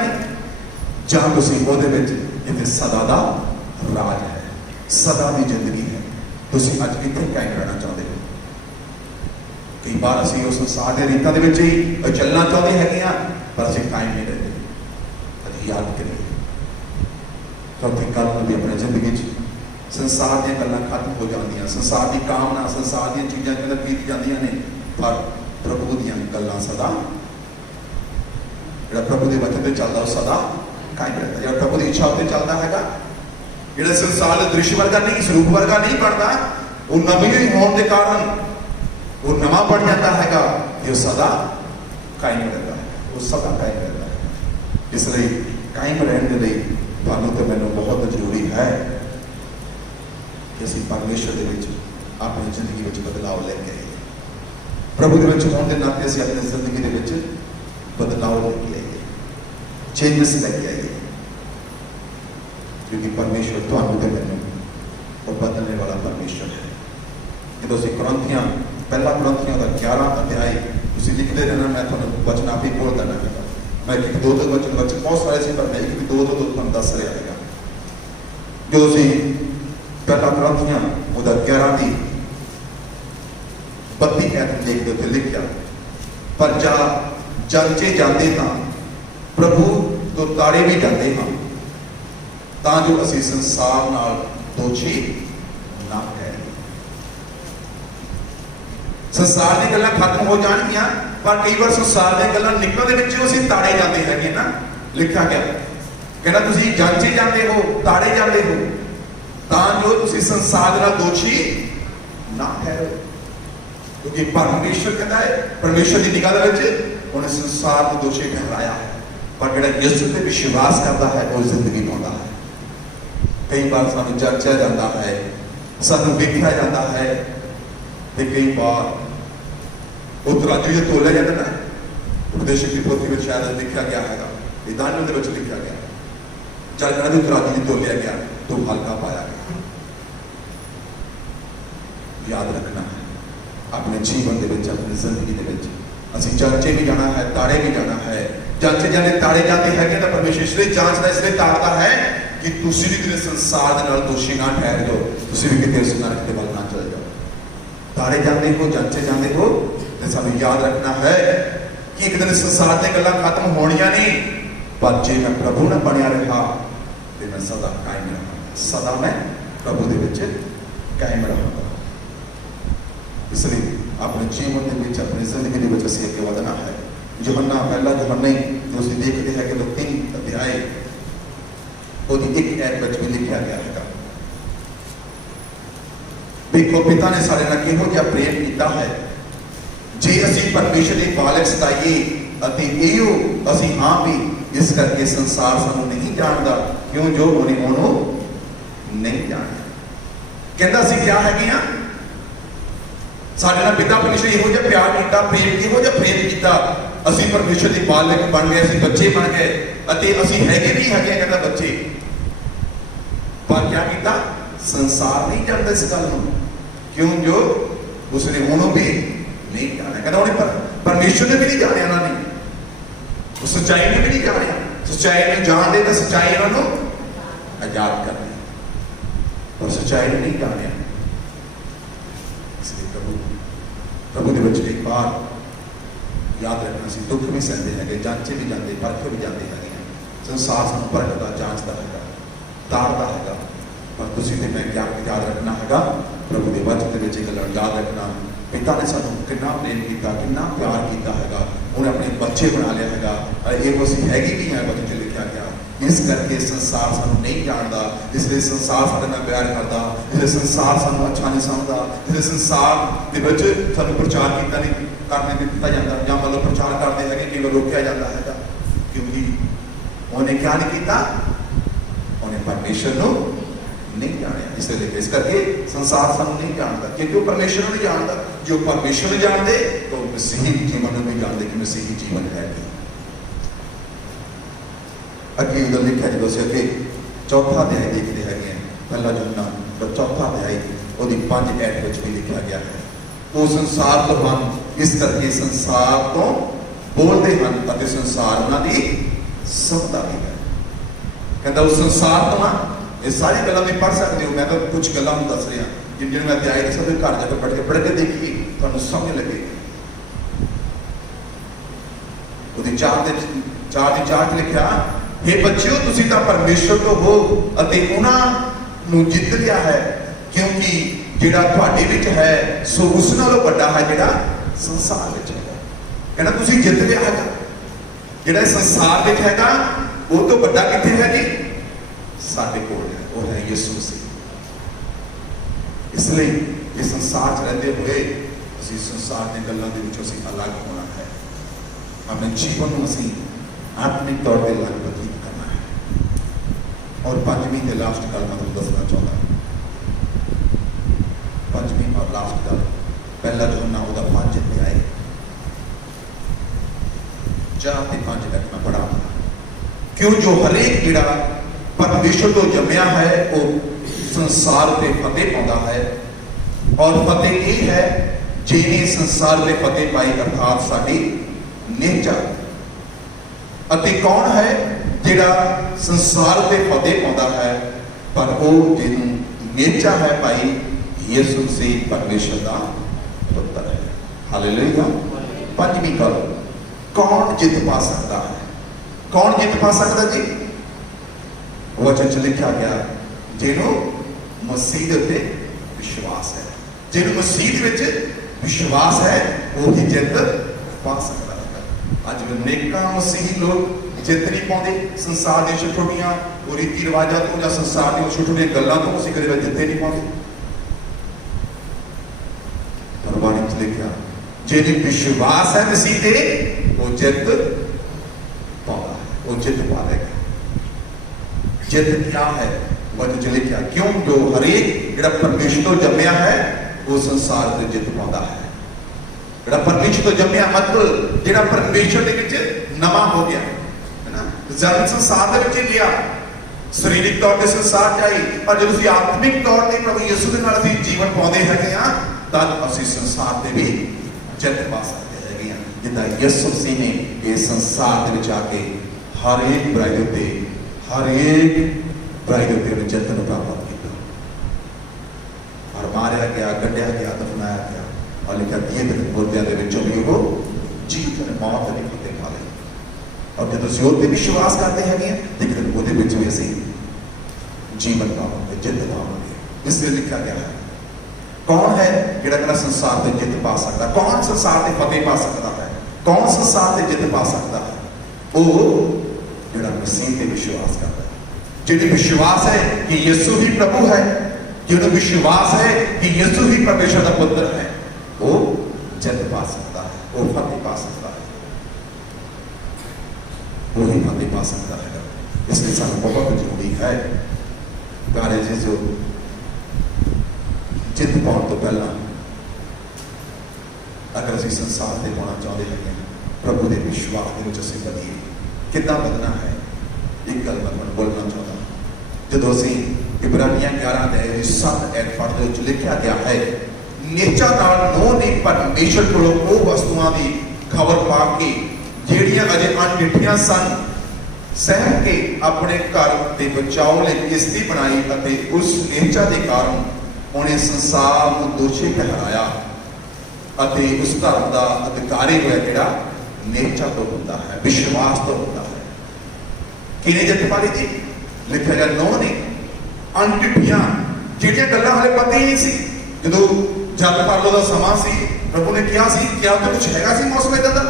जां तुसीं उहदे विच जिथे सदा दा राज है, सदा की जिंदगी है, तुसीं अज कित्थे कायम रहना चाहते हो। कई बार असीं उस संसार के रीतां दे विच ही चलना चाहते हैं पर असीं कायम नहीं रहते। अज याद करिए चौथी गल भी अपनी जिंदगी संसार दी गल्लां खत्म हो जांदियां, संसार की कामना संसार दी चीज़ां के अंदर बीत जांदियां ने पर प्रभु दी गल्लां सदा जिहड़ा प्रभु के वचन ते चलदा वो सदा कायम रहता। जिहड़ा प्रभु की इच्छा उत्ते चलदा हैगा जिहड़ा संसार दृश्य वर्गा नहीं स्वरूप वर्गा नहीं बनता वो नवी होने के कारण वो नवा बन जाता है, ये सदा कायम रहता है, वो सदा कायम रहता है। इसलिए कायम रहने के लिए ਤੁਹਾਨੂੰ ਤੇ ਮੈਨੂੰ बहुत जरूरी है कि ਅਸੀਂ परमेश्वर ਦੇ ਵਿੱਚ अपनी जिंदगी ਵਿੱਚ बदलाव लेके आइए। प्रभु ਦੇ ਵਿੱਚ ਹੋਣ ਦੇ ਨਾਤੇ ਅਸੀਂ अपनी जिंदगी ਦੇ ਵਿੱਚ बदलाव लेके आइए, चेंजेस लेके आइए, क्योंकि परमेश्वर ਤੁਹਾਨੂੰ ਤੇ ਮੈਨੂੰ ਉਹ बदलने वाला परमेश्वर है। ਜਦੋਂ ਅਸੀਂ ਕੁਰਿੰਥੀਆਂ ਪਹਿਲਾ ਕੁਰਿੰਥੀਆਂ ਦਾ 11 ਅਧਿਆਇ ਤੁਸੀਂ ਲਿਖਦੇ ਰਹਿਣਾ, मैं ਤੁਹਾਨੂੰ ਵਚਨ ਆਪ ਹੀ ਬੋਲ ਦੇਣਾ ਹੈ। मैं एक दो वचन बहुत सारे से, पर मैं एक दो ਤੁਹਾਨੂੰ ਦੱਸ ਰਿਹਾ ਹੈਗਾ। जो ਅਸੀਂ ਪਹਿਲਾ ਕੁਰਿੰਥੀਆਂ ਉਹਦਾ 11 ਦੀ 32 ਐਤ ਲਿਖਦੇ ਤੇ ਲਿਖਿਆ, ਪਰ ਜਾਂਚੇ ਜਾਂਦੇ ਹਾਂ ਪ੍ਰਭੂ ਤੋਂ ਤਾੜੇ ਵੀ ਜਾਂਦੇ ਹਾਂ, ਤਾਂ ਜੋ ਅਸੀਂ ਸੰਸਾਰ ਨਾਲ ਦੋਸ਼ੀ ਨਾ ਠਹਿਰੀਏ। संसार दी गल्लां खत्म हो जाणगियां, पर कई बार संसार दी गल्लां निकलदे विच असीं ताड़े जांदे हैगे ना। लिखा गया कहना तुसीं जांचे जांदे हो, ताड़े जांदे हो, तां जो तुसीं संसार दे नाल दोषी ना ठहरो, क्योंकि परमेश्वर कहता है, परमेश्वर की निगाह दे विच उन्हें संसार को दोषी ठहराया है, पर जिहड़ा यीशु ते विश्वास करता है वो जिंदगी पाउंदा है। कई बार सानूं जांचिया जांदा है, सानूं वेखिया जांदा है, ते कई बार वो तराजू जो तोलिया जाता ना, उपदेशक की पोथी में शायद लिखा गया है, दानियों के बच्चे लिखा गया, चल जाना जो तराजू जो तोलिया गया तो हल्का पाया गया। याद रखना है अपने जीवन के विच, अपनी जिंदगी के विच असीं जांचे भी जाना है, ताड़े भी जाना है। जांचे जाने ताड़े जाते हैं तो परमेश्वर इसलिए जांचदा, इसलिए ताड़दा है कि तुसीं भी किसी संसार दे नाल दोषी ना ठहर जाओ, तुसीं भी किसी उस नरक दे वल ना चल जाओ। ताड़े जाते हो, जांचे जाते हो, तो सानूं याद रखना है कि एक दिन संसार दी गल्लां खत्म होणियां नहीं, पर जे मैं प्रभु नाल बनिया रहा तो मैं सदा कायम रहांगा, सदा मैं प्रभु दे विच कायम रहांगा। इसलिए अपने जीवन के विच, अपनी जिंदगी के विच असीं अगे वधना है। यूहन्ना पहला यूहन्ना जो असीं देखते हैं कि 3 अध्याय ਉਹਦੀ 1 ਐਤ ਵਿੱਚ भी लिखा गया है, देखो पिता ने सारे नाल किहो जिहा प्रेम कीता है, जे असीं परमेश्वर दे बालक सताईए अते इहो असीं हां भी, इस करके संसार सानूं नहीं जानदा, क्यों जो उन्हें ਉਹਨੂੰ नहीं जाणदा। कहंदा असीं क्या हैगे आ, साडे नाल पिता परमेश्वर इहो जिहा प्यार कीता, प्रेम इहो जिहा प्रेम कीता, असीं परमेश्वर दे बालक बन गए, असीं बच्चे बन गए, अते असीं हैगे भी हैगे कहंदा बच्चे, पर क्या कीता, संसार नहीं जानता इस गल को, क्यों जो उसने उन्होंने भी नहीं जाना। कहता उन्हें परमेश्वर ने भी नहीं जाने, उन्होंने उस सच्चाई ने भी नहीं जाने, सच्चाई में जान दे तो सच्चाई उन्होंने आजाद कर दे, और सच्चाई ने नहीं जाने। इसलिए प्रभु के बच्चे एक बार याद रखना, सी दुख भी सहते हैं, जांचे भी जाते, परखे भी जाते हैं, संसार सानूं परखदा जांचदा है, ताड़दा है, पर तुसीं ते मैं क्या याद रखना है, प्रभु के वचन के विच गल्लां याद रखना। पिता ने सानूं कितना प्रेम किया, कितना प्यार किया है, उन्हें अपने बच्चे बना लिया है, और ये असीं हैगे भी हैं, वचन च लिखा गया। इस करके संसार सानूं नहीं जानता, इसलिए संसार साडे नाल प्यार करता, इसलिए संसार सानूं अच्छा नहीं समझदा, इसलिए संसार दे विच सानूं प्रचार कीता नहीं करने दिता जाता, जां मतलब प्रचार करते हैं कि रोकिया जाता है, क्योंकि उन्हें क्या नहीं किया, उन्हें परमेश्वर को नहीं जाने। इसलिए इस करके संसार सानूं नहीं जानता, क्योंकि वो परमेश्वर नहीं जानता। जो परमेश्वर नहीं जानते तो मसीही जीवन नहीं जानते कि मसीही जीवन है। अगे उधर लिखा जो असीं अगे 4था अध्याय देखते हैं, पहला यूहन्ना 4था अध्याय ਉਹਦੀ 5 ਐਤ ਵਿੱਚ भी लिखा गया है, वो संसार तो हम इस करके संसार तो बोलते हैं अते संसार उन्हां दी समझदा भी है। कहता उस संसार तो ना ये सारी गल्लां भी पढ़ सकते हो, मैं तो कुछ गल्लां दस रहा जिन्हें मैं अध्याय दसा घर जाकर पढ़ के देखी तुहानूं समझ लगेगी। ਉਹਦੀ 4 लिखा, हे बच्चों तुसीं तां परमेश्वर तो हो अते उन्हां नूं जित लिया है, क्योंकि जिहड़ा तुहाडे विच है सो उस नालों वड्डा है जिहड़ा संसार विच है। कहना तुसीं जित लिया है, जिहड़ा संसार विच हैगा वो तो वड्डा कित्थे है जी, साडे कोल है, वो है यीशु मसीह। इसलिए इस संसार च रहते हुए असीं संसार दी गल्लां दे विचों असीं अलग होना है। अपने जीवन में असीं आत्मिक तौर पर अलग बतीत करना है। और पंजवीं ते लास्ट गल मैं तुहानूं दसना चाहुंदा, पंजवीं और लास्ट गल, पहला यूहन्ना उहदा 5 अध्याय 4 ते 5 तक मैं पढ़ा। क्यों जो हरेक जिहड़ा परमेश्वर तो जम्मिया है वो संसार पे फतेह पाउंदा है, और फतेह ये है जिन्हें संसार पे फतेह पाई अर्थात साडी नेचा। अते कौन है जिहड़ा संसार पे फतेह पाउंदा है, पर वो जिन्हों नेचा है पाई यीशु मसीह परमेश्वर का पुत्र है। हालेलुया। पंजवीं गल, कौन जित पा सकता है? कौन जित पा सकता जी? वचन च लिखा गया जिन्हों मसीह दे विश्वास है, जिन्हों मसीह विच विश्वास है वो ही जित पा सकता है। अज अनेकां मसीही लोग जित नहीं पाते संसार दी छोटियां रीति रिवाजां तो या संसार दी छोटी गल्लां तो असीं कदे जिते नहीं पाते। पर बाणी च लिखा जिन्हें विश्वास है मसीह ते वो जित पाता है, वो जित पा लेगा। जित क्या है? वचन च लिखा क्यों जो हरेक जिहड़ा परमेश्वर तो जम्मिया है वो संसार ते जित पाता है। जिहड़ा परमेश्वर तो जम्मिया मतलब जिहड़ा परमेश्वर दे विच नवा हो गया है ना, जन्म संसार दे विच लिया, शरीरिक तौर ते संसार च आई, पर जब असीं आत्मिक तौर ते प्रभु यीशु दे नाल असीं जीवन पाउंदे हैगे आ तद असीं संसार ते भी जित पा सकते हैगे आ। जिद्दां यीशु मसीह ने इस संसार दे विच आके हर एक बुराई दे उत्ते जित नूं प्राप्त किया और मारिया गया, गड्ढिया गया, दफनाया गया और लिखा दिए दिन मुर्दियां दे विचों भी वो जीत ने मौत नहीं फतेह पा लई। और जब असीं उस ते विश्वास करते हैं लेकिन उहदे विच भी असीं जीवन पावांगे, जित पावांगे। इसलिए लिखा गया है कौन है जिहड़ा कहना संसार ते जित पा सकता? कौन संसार ते फतेह पा सकता है? कौन संसार ते जित पा सकता है? वो जिहड़ा मसीह ते विश्वास करता है, जिन्हें विश्वास है कि यीशु ही प्रभु है, जिन्हें विश्वास है कि यीशु ही परमेश्वर का पुत्र है, वो जित पा सकता है, वो फतेह पा सकता है, वो ही फतेह पा सकता है। इसलिए सानू बहुत जरूरी है प्यारे जी जो जित पाने तो पहला अगर असीं संसार से पाना चाहते हैं प्रभु के विश्वास के असीं बदीए कितना बदना है। एक गल मैं तुहानूं बोलना चाहता जो असीं इब्रानियां 11:7 पढ़दे विच लिखा गया है नेचा नाल नोह ने परमेश्वर कोलों वो वस्तुआं दी खबर पा के ਜਿਹੜੀਆਂ अजे अनडिठियां सन सह के अपने घर के बचाव लिए किस्ती बनाई अते उस नेचा के कारण उन्हें संसार को दोषी ठहराया अते उस धर्म का अधिकारी होया जिहड़ा नेचा तो होता है, विश्वास तो होता है। किने जित पाई जी? लिखा गया नोह ने अनडिठियां ਜਿਹੜੀਆਂ गल्लां हले पता ही नहीं सी जदों जल पालो का समा सी प्रभु ने कहा सी क्या तो कुछ हैगा सी मौसम इदां दा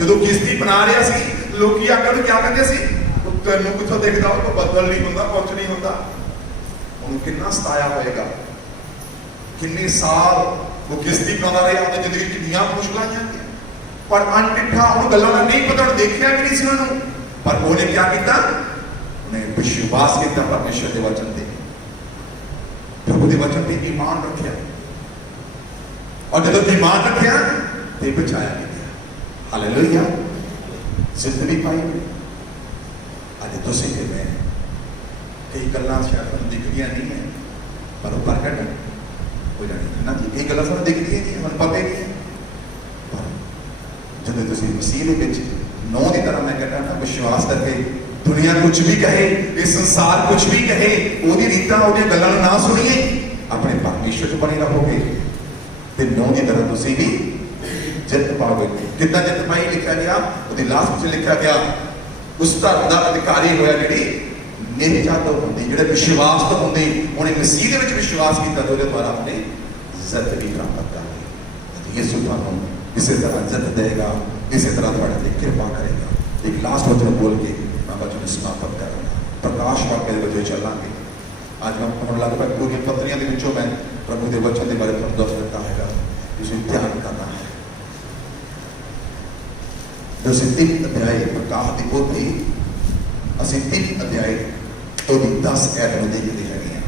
जदों किस्ती बना रहा सी लोग आकर क्या कहते सी तेनों कितों देखता हो बदल नहीं होंदा कुछ नहीं होंदा। उन्होंने कितना सताया होएगा, किन्ने साल वो किस्ती बना रहा अपनी जिंदगी कितनी मुश्किल आईयां पर अनडिठा उन्होंने गल्लां दा नहीं पता देखिया भी नहीं सी उन्होंने पर उन्हें क्या किया उन्हें विश्वास किया परमेश्वर के वचन से प्रभु के वचन पर ईमान रखा और जब ईमान रखा तो बचाया नहीं गया। हालेलुया। जिंदगी पाई अज तुसीं ते मैं कई गल्लां शायद तुहानूं दिखदियां नहीं है पर वो प्रगट हो जानी है ना जी। कई गल्लां सानूं दिखदियां नहीं तुहानूं पता ही नहीं है पर जदों तुसीं मसीह दे विच नौ की तरह मैं कहता ना विश्वास करके दुनिया कुछ भी कहे ये संसार कुछ भी कहे वो रीतां वो गल्लां ना सुनिए अपने परमेश्वर च बने रहोगे तो नौ की तरह तुसीं भी जित पाओगे। कितना जित पाई लिखा गया उसकी लास्ट में लिखा गया उस धर्म का अधिकारी होया जिहड़ी नेचा तो होंदी जिहड़े विश्वास तो होंदी उन्हें मसीह दे विच विश्वास किया तो उहदे द्वारा अपने इज्जत भी प्राप्त कर ली। यीशु तुहानूं इसी तरह इज्जत देगा, इसी तरह तुहाडे ते कृपा करेगा। एक लास्ट वचन बोल के मैं वचन समाप्त करूँगा। प्रकाश वाक्य के वजह चलांगे। आज मैं लगभग पूरी पत्रियां दे विचों मैं प्रभु के वचन के बारे में दस दिता है, उसे ध्यान करना है। जो 3 अध्याय प्रकाश की पोथी असी 3 अध्याय तो भी 10 ऐप में देखते हैं।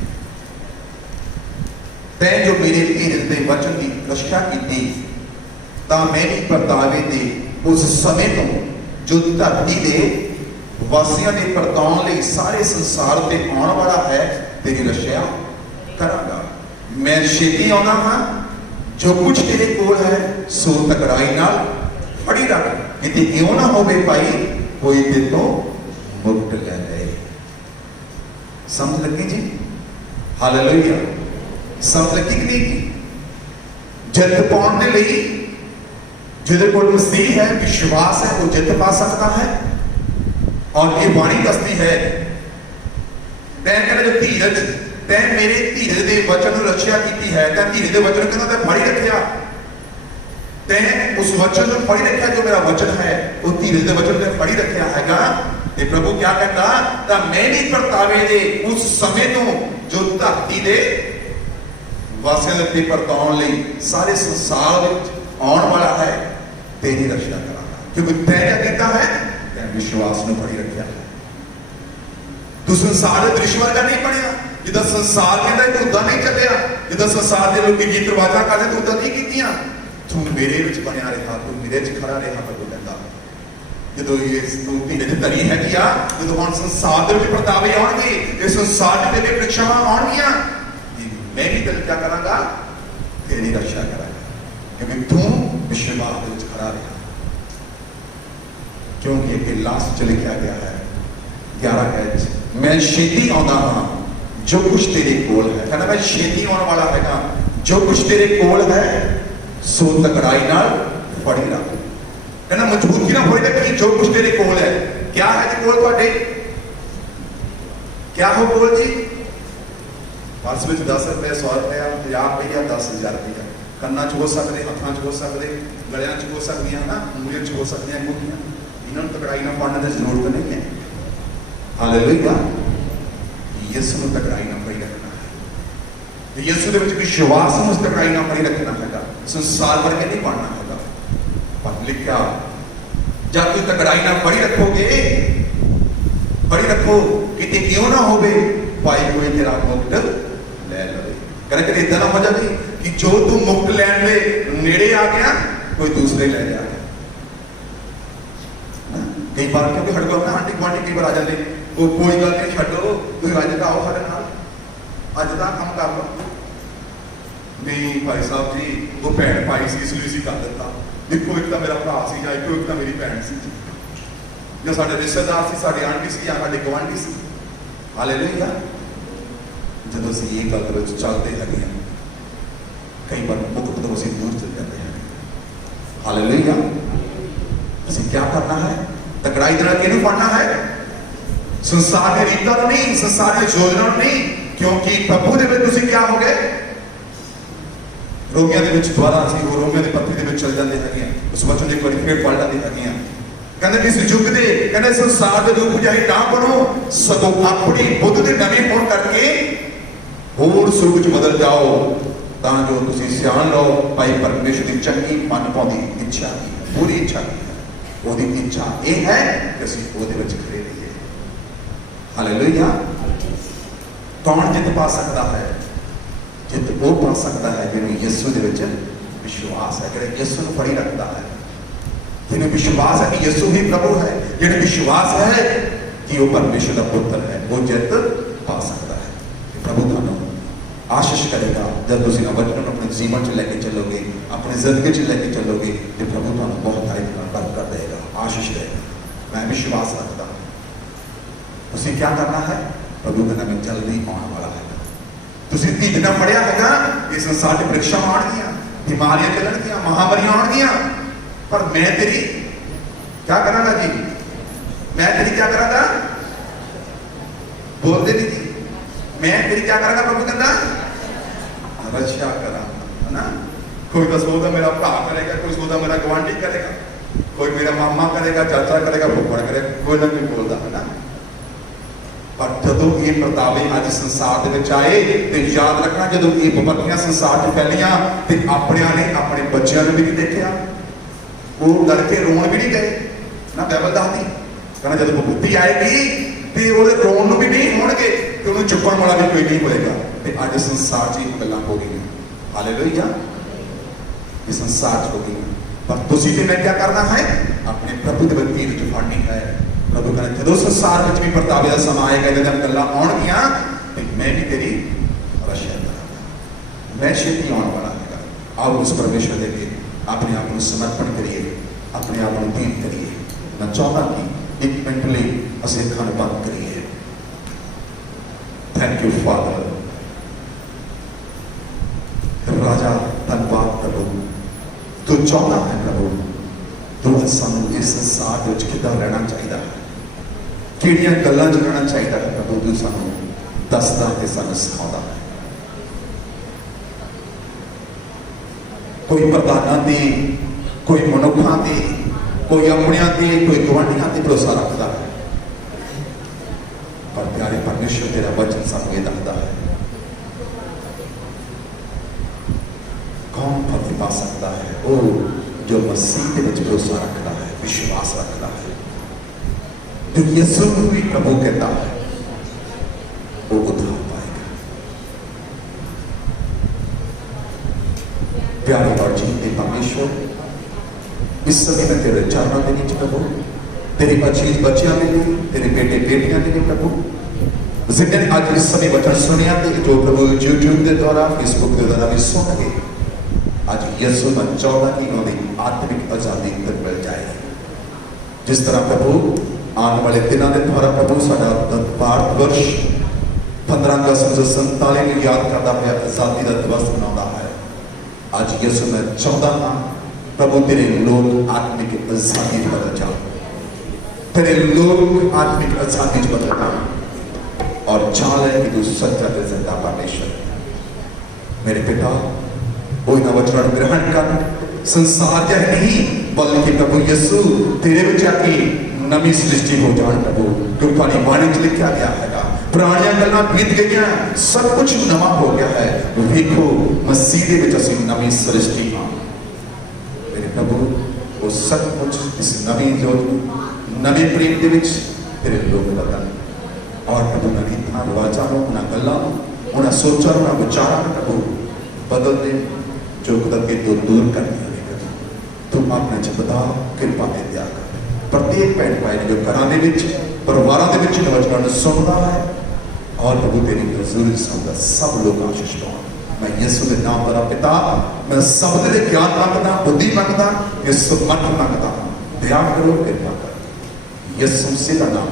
तै जो मेरे धीरज के वचन की रक्षा की तां मैं भी परतावे दे उस समय तो जो धरती के वासियों के परताउण लई सारे संसार ते आउण वाला है तेरी रक्षा करांगा। मैं छेती आउंदा हां, जो कुछ तेरे कोल है सो तकड़ाई नाल फड़ी रख, किते इउं ना होवे भाई कोई ते तो मुक्त ले ले। समझ लगी जी? हालेलुया। समझ लगी कि नहीं? जित पाने के लिए जिहदे कोल मसीह है, विश्वास है, वो जित पा सकता है। और ये वाणी दसती है, तैं कहना जो धीरज, तैं मेरे धीरज के वचन की रक्षा की है, तैं धीरज के वचन कहना तैं फड़ी रखिया, तैं उस वचन को फड़ी रखिया जो मेरा वचन है, वो धीरज के वचन तैं फड़ी रखिया हैगा। ते प्रभु क्या कहता, तां मैं भी परतावे दे उस समय तो जो धरती दे वासियों के परताउण लई सारे संसार में आउण वाला है तेरी रक्षा करांगा। क्योंकि तैं क्या कीता है, तैं विश्वास में फड़ी रखिया है। तू संसार के दृश्य वर्गा नहीं बनिया, जिदा संसार कहता तू उदा नहीं चलिया, जिदा संसार के लोग गीत रवाजा करते तू उदा नहीं कीतियां। तू मेरे विच बनिया रहा, तू मेरे च खड़ा रहा। प्रभु कहता जो ये तू धीरज धरी है कि जो हम संसार के परतावे आउणगे, इस संसार के परीक्षावां आउणगियां, मैं भी तेरे क्या करांगा, तेरी रक्षा करांगा। क्योंकि तू विश्वास के विच खड़ा रहा। क्योंकि ये लास्ट च लिखा गया है 11 कैच, मैं छेती आउंदा हां जो कुछ तेरे कोल है। कहना मैं छेती आने वाला है, जो कुछ तेरे कोल है सो तकड़ाई नाल फड़ी रख। कहना मजबूती ना फड़ी रखी, जो कुछ तेरे कोल है। क्या है जी कोल तुहाडे? क्या हो कोल जी? पर्स में 10 रुपए, 100 रुपया, 50 रुपया, 10,000 रुपया। कन्ना च हो सकते, हथां च हो सकते, गलियां च हो सकती ना, उंगलियां च हो सकती अंगूठियां। इन्होंने तकड़ाई ना पढ़ने की जरूरत नहीं है। हालेलुया। यीशु को तकड़ाई ना फड़ी रखना है, यीशु के विश्वास में उस तकड़ाई ना फड़ी रखना है। संसार भर के नहीं पढ़ना है। पर लिखा जब तू तकड़ाई ना फड़ी रखोगे, फड़ी रखो कि क्यों ना होवे भाई कोई तेरा मुक्त ले लवे। कहना कभी इतना ना हो जाए कि जो तू मुक्त लैन दे नेड़े आ गया कोई दूसरे ले जा। कई बार क्योंकि हट गया आंटी गुआंढी कई बार आ जाते, वो कोई गल नहीं छो, तुम अज का आओ साढ़े नाल, अज का काम कर लो। नहीं भाई साहब जी, वो भैन भाई सी इसलिए सी कर दिता। देखो एक तो मेरा भरा सी, या एक तो मेरी भैन सी, जो साढ़े रिश्तेदार सी, साढ़े आंटी सी, या साढ़े गुआंढी सी। हालेलुया। जब असीं ये गल चलते हैं, कई बार मुक्त तो असीं दूर चल जाते हैं। हालेलुया। असीं क्या करना है? तकड़ाई दे नाल किहनूं फड़ना है? संसार के रीतां नूं नहीं, संसार के योजना नहीं, क्योंकि प्रभु दे विच तुसीं क्या हो गए? रोमियों के विच द्वारा असीं वो रोमियों के पत्री दे विच चल जाते हैं। उस वचन एक बार फिर पढ़ लेते हैं। कहते इस युग दे, कहते संसार के लोग बुझाई ना बनो, सगों अपनी बुद्ध के नवे होण करके होर सुख च बदल जाओ, तां जो तुसीं सियाण लो भाई परमेश्वर की चंगी मन पाउंदी इच्छा की है, पूरी इच्छा की है। ओदी इच्छा ये है कि असीं ओदे विच खड़े रहिए। हालेलुया। कौन जित पा सकता है? जित वो पा सकता है जिन्हें यीशु दे विच विश्वास है, जिहड़ा यीशु नूं फड़ी रखता है, जिन्हें विश्वास है कि यीशु ही प्रभु है, जिन्हें विश्वास है कि वो परमेश्वर का पुत्र है, वो जित पा सकता है। प्रभु तुहानूं आशीष करेगा जब तुसीं वचन अपने जीवन च लेके चलोगे, अपनी जिंदगी च लेके चलोगे, तो प्रभु तुहानूं बहुत बरकत देगा, आशीष देगा। मैं विश्वास रखता हूं। तुसीं क्या करना है? प्रभु के नाम जल्दी आने वाला है। तुसीं धीरज नाल पढ़िया हैगा, इस संसार च परीक्षा आउणगियां, बीमारियां चलणगियां, महामारियां आउणगियां, पर मैं तेरी क्या करांगा जी? मैं तेरी क्या करांगा? बोलते नहीं जी। मैं तेरी क्या करांगा? प्रभु कहता रक्षा करांगा, है ना। कोई तो सोचता मेरा भरा करेगा, कोई सोचता मेरा गुआंढी करेगा, कोई मेरा मामा करेगा, चाचा करेगा, फुफड़ करेगा, कोई ना कोई बोलता है ना। पर जब जदों ये परतावे अज संसार दे विच आए ते याद रखना जदों ये विपत्तियां संसार च फैलियां ते अपणियां ने अपने बच्चों ने भी नहीं देखिया, वो डर के रोण भी नहीं गए ना। बाइबल दसदी कहना जदों विपत्ति आएगी ते ओहदे रोण नूं भी नहीं होणगे ते उहनूं चुकण वाला भी कोई नहीं होएगा। ते अज संसार च ये गल्लां हो गईयां, हालेलुया, ये संसार च हो गईयां। पर तुसीं ते मैं क्या करना है, अपने प्रभु दे वतीर च फड़नी है। प्रभु कहना जदों संसार में भी परतावे का समा आएगा, जब गल्लां आउणगियां ते मैं भी तेरी रक्षा करांगा, मैं छेती आउण वाला है। आओ उस परमेश्वर दे अगे अपने आप को समर्पण करिए, अपने आप को भेंट करिए। मैं चाहता कि एक मिनट लिए असीं अखां नूं बंद करिए। थैंक यू फादर, राजा धन्यवाद प्रभु, तू चाहता है प्रभु, तू सानू इस संसार विच किद्दां रहना चाहिए है, किहड़ियां गल्लां च रहना चाहिए है प्रभु, तू सानू दसदा ते सानू सिखाउंदा है। कोई प्रधानां ते, कोई मनुखां ते, कोई अपनियां ते, कोई गुआंढियां ते भरोसा रखता है, पर प्यारे परमेश्वर तेरा वचन सानू ये दसदा है कौन फल पा सकता है, वो जो मसीह के विच भरोसा रखता है, विश्वास रखता है, जो यीशु भी प्रभु कहता है, वो उद्धार पाएगा। प्यारे और जीते परमेश्वर, इस समय में तेरे चरणों के नीचे प्रभु, तेरी बच्चियां ने भी, तेरे बेटे बेटियां ने भी प्रभु, जिन्हें आज इस समय वचन सुनिया, जो प्रभु यूट्यूब के द्वारा, फेसबुक के द्वारा भी सुन रहे, आज यीशु मैं चाहता कि उन्हें आत्मिक आजादी मिल जाए। जिस तरह प्रभु आने वाले दिनों के द्वारा प्रभु साडा भारत वर्ष 15 अगस्त 1947 में याद करता हुआ आजादी का दिवस मनाता है। आज यीशु मैं चाहता हाँ प्रभु तेरे लोग आत्मिक आजादी बदल जाओ, तेरे लोग आत्मिक आजादी बदल जाओ और जान ले कि तू सच्चा ते जिंदा परमेश्वर। मेरे पिता वो इन वचनों को ग्रहण कर, संसार जह नहीं बल्कि प्रभु यीशु तेरे विच आके नवी सृष्टि हो जान प्रभु, क्योंकि तुहाडी बाणी च लिखा गया है पुरानियां गल्लां बीत गईयां, सब कुछ नवा हो गया है, देखो मसीह दे विच असीं नवी सृष्टि हां। मेरे प्रभु वो सब कुछ इस नवी जो नवे प्रेम दे विच तेरे लोग बदल और प्रभु नवी रिवाजां नूं, उन्हां गल्लां नूं, उन्हां सोचां नूं, उन्हां विचारां नूं प्रभु बदल दे, जो कदम तो दूर कर दिया। तुम अपने च बता कृपा दे दिया कर। प्रत्येक भैन भाई ने जो घरां दे विच परिवारां दे विच वचनां नूं सुनदा है और प्रभु तेरी हज़ूरी सुनदा, सब लोग आशीष पाउण। मैं यीशु के नाम पर पिता, मैं सब दे लिए ज्ञान मंगदा, बुद्धि मंगदा, ये समर्थ मंगदा, दया करो, कृपा करो, यीशु मसीह का नाम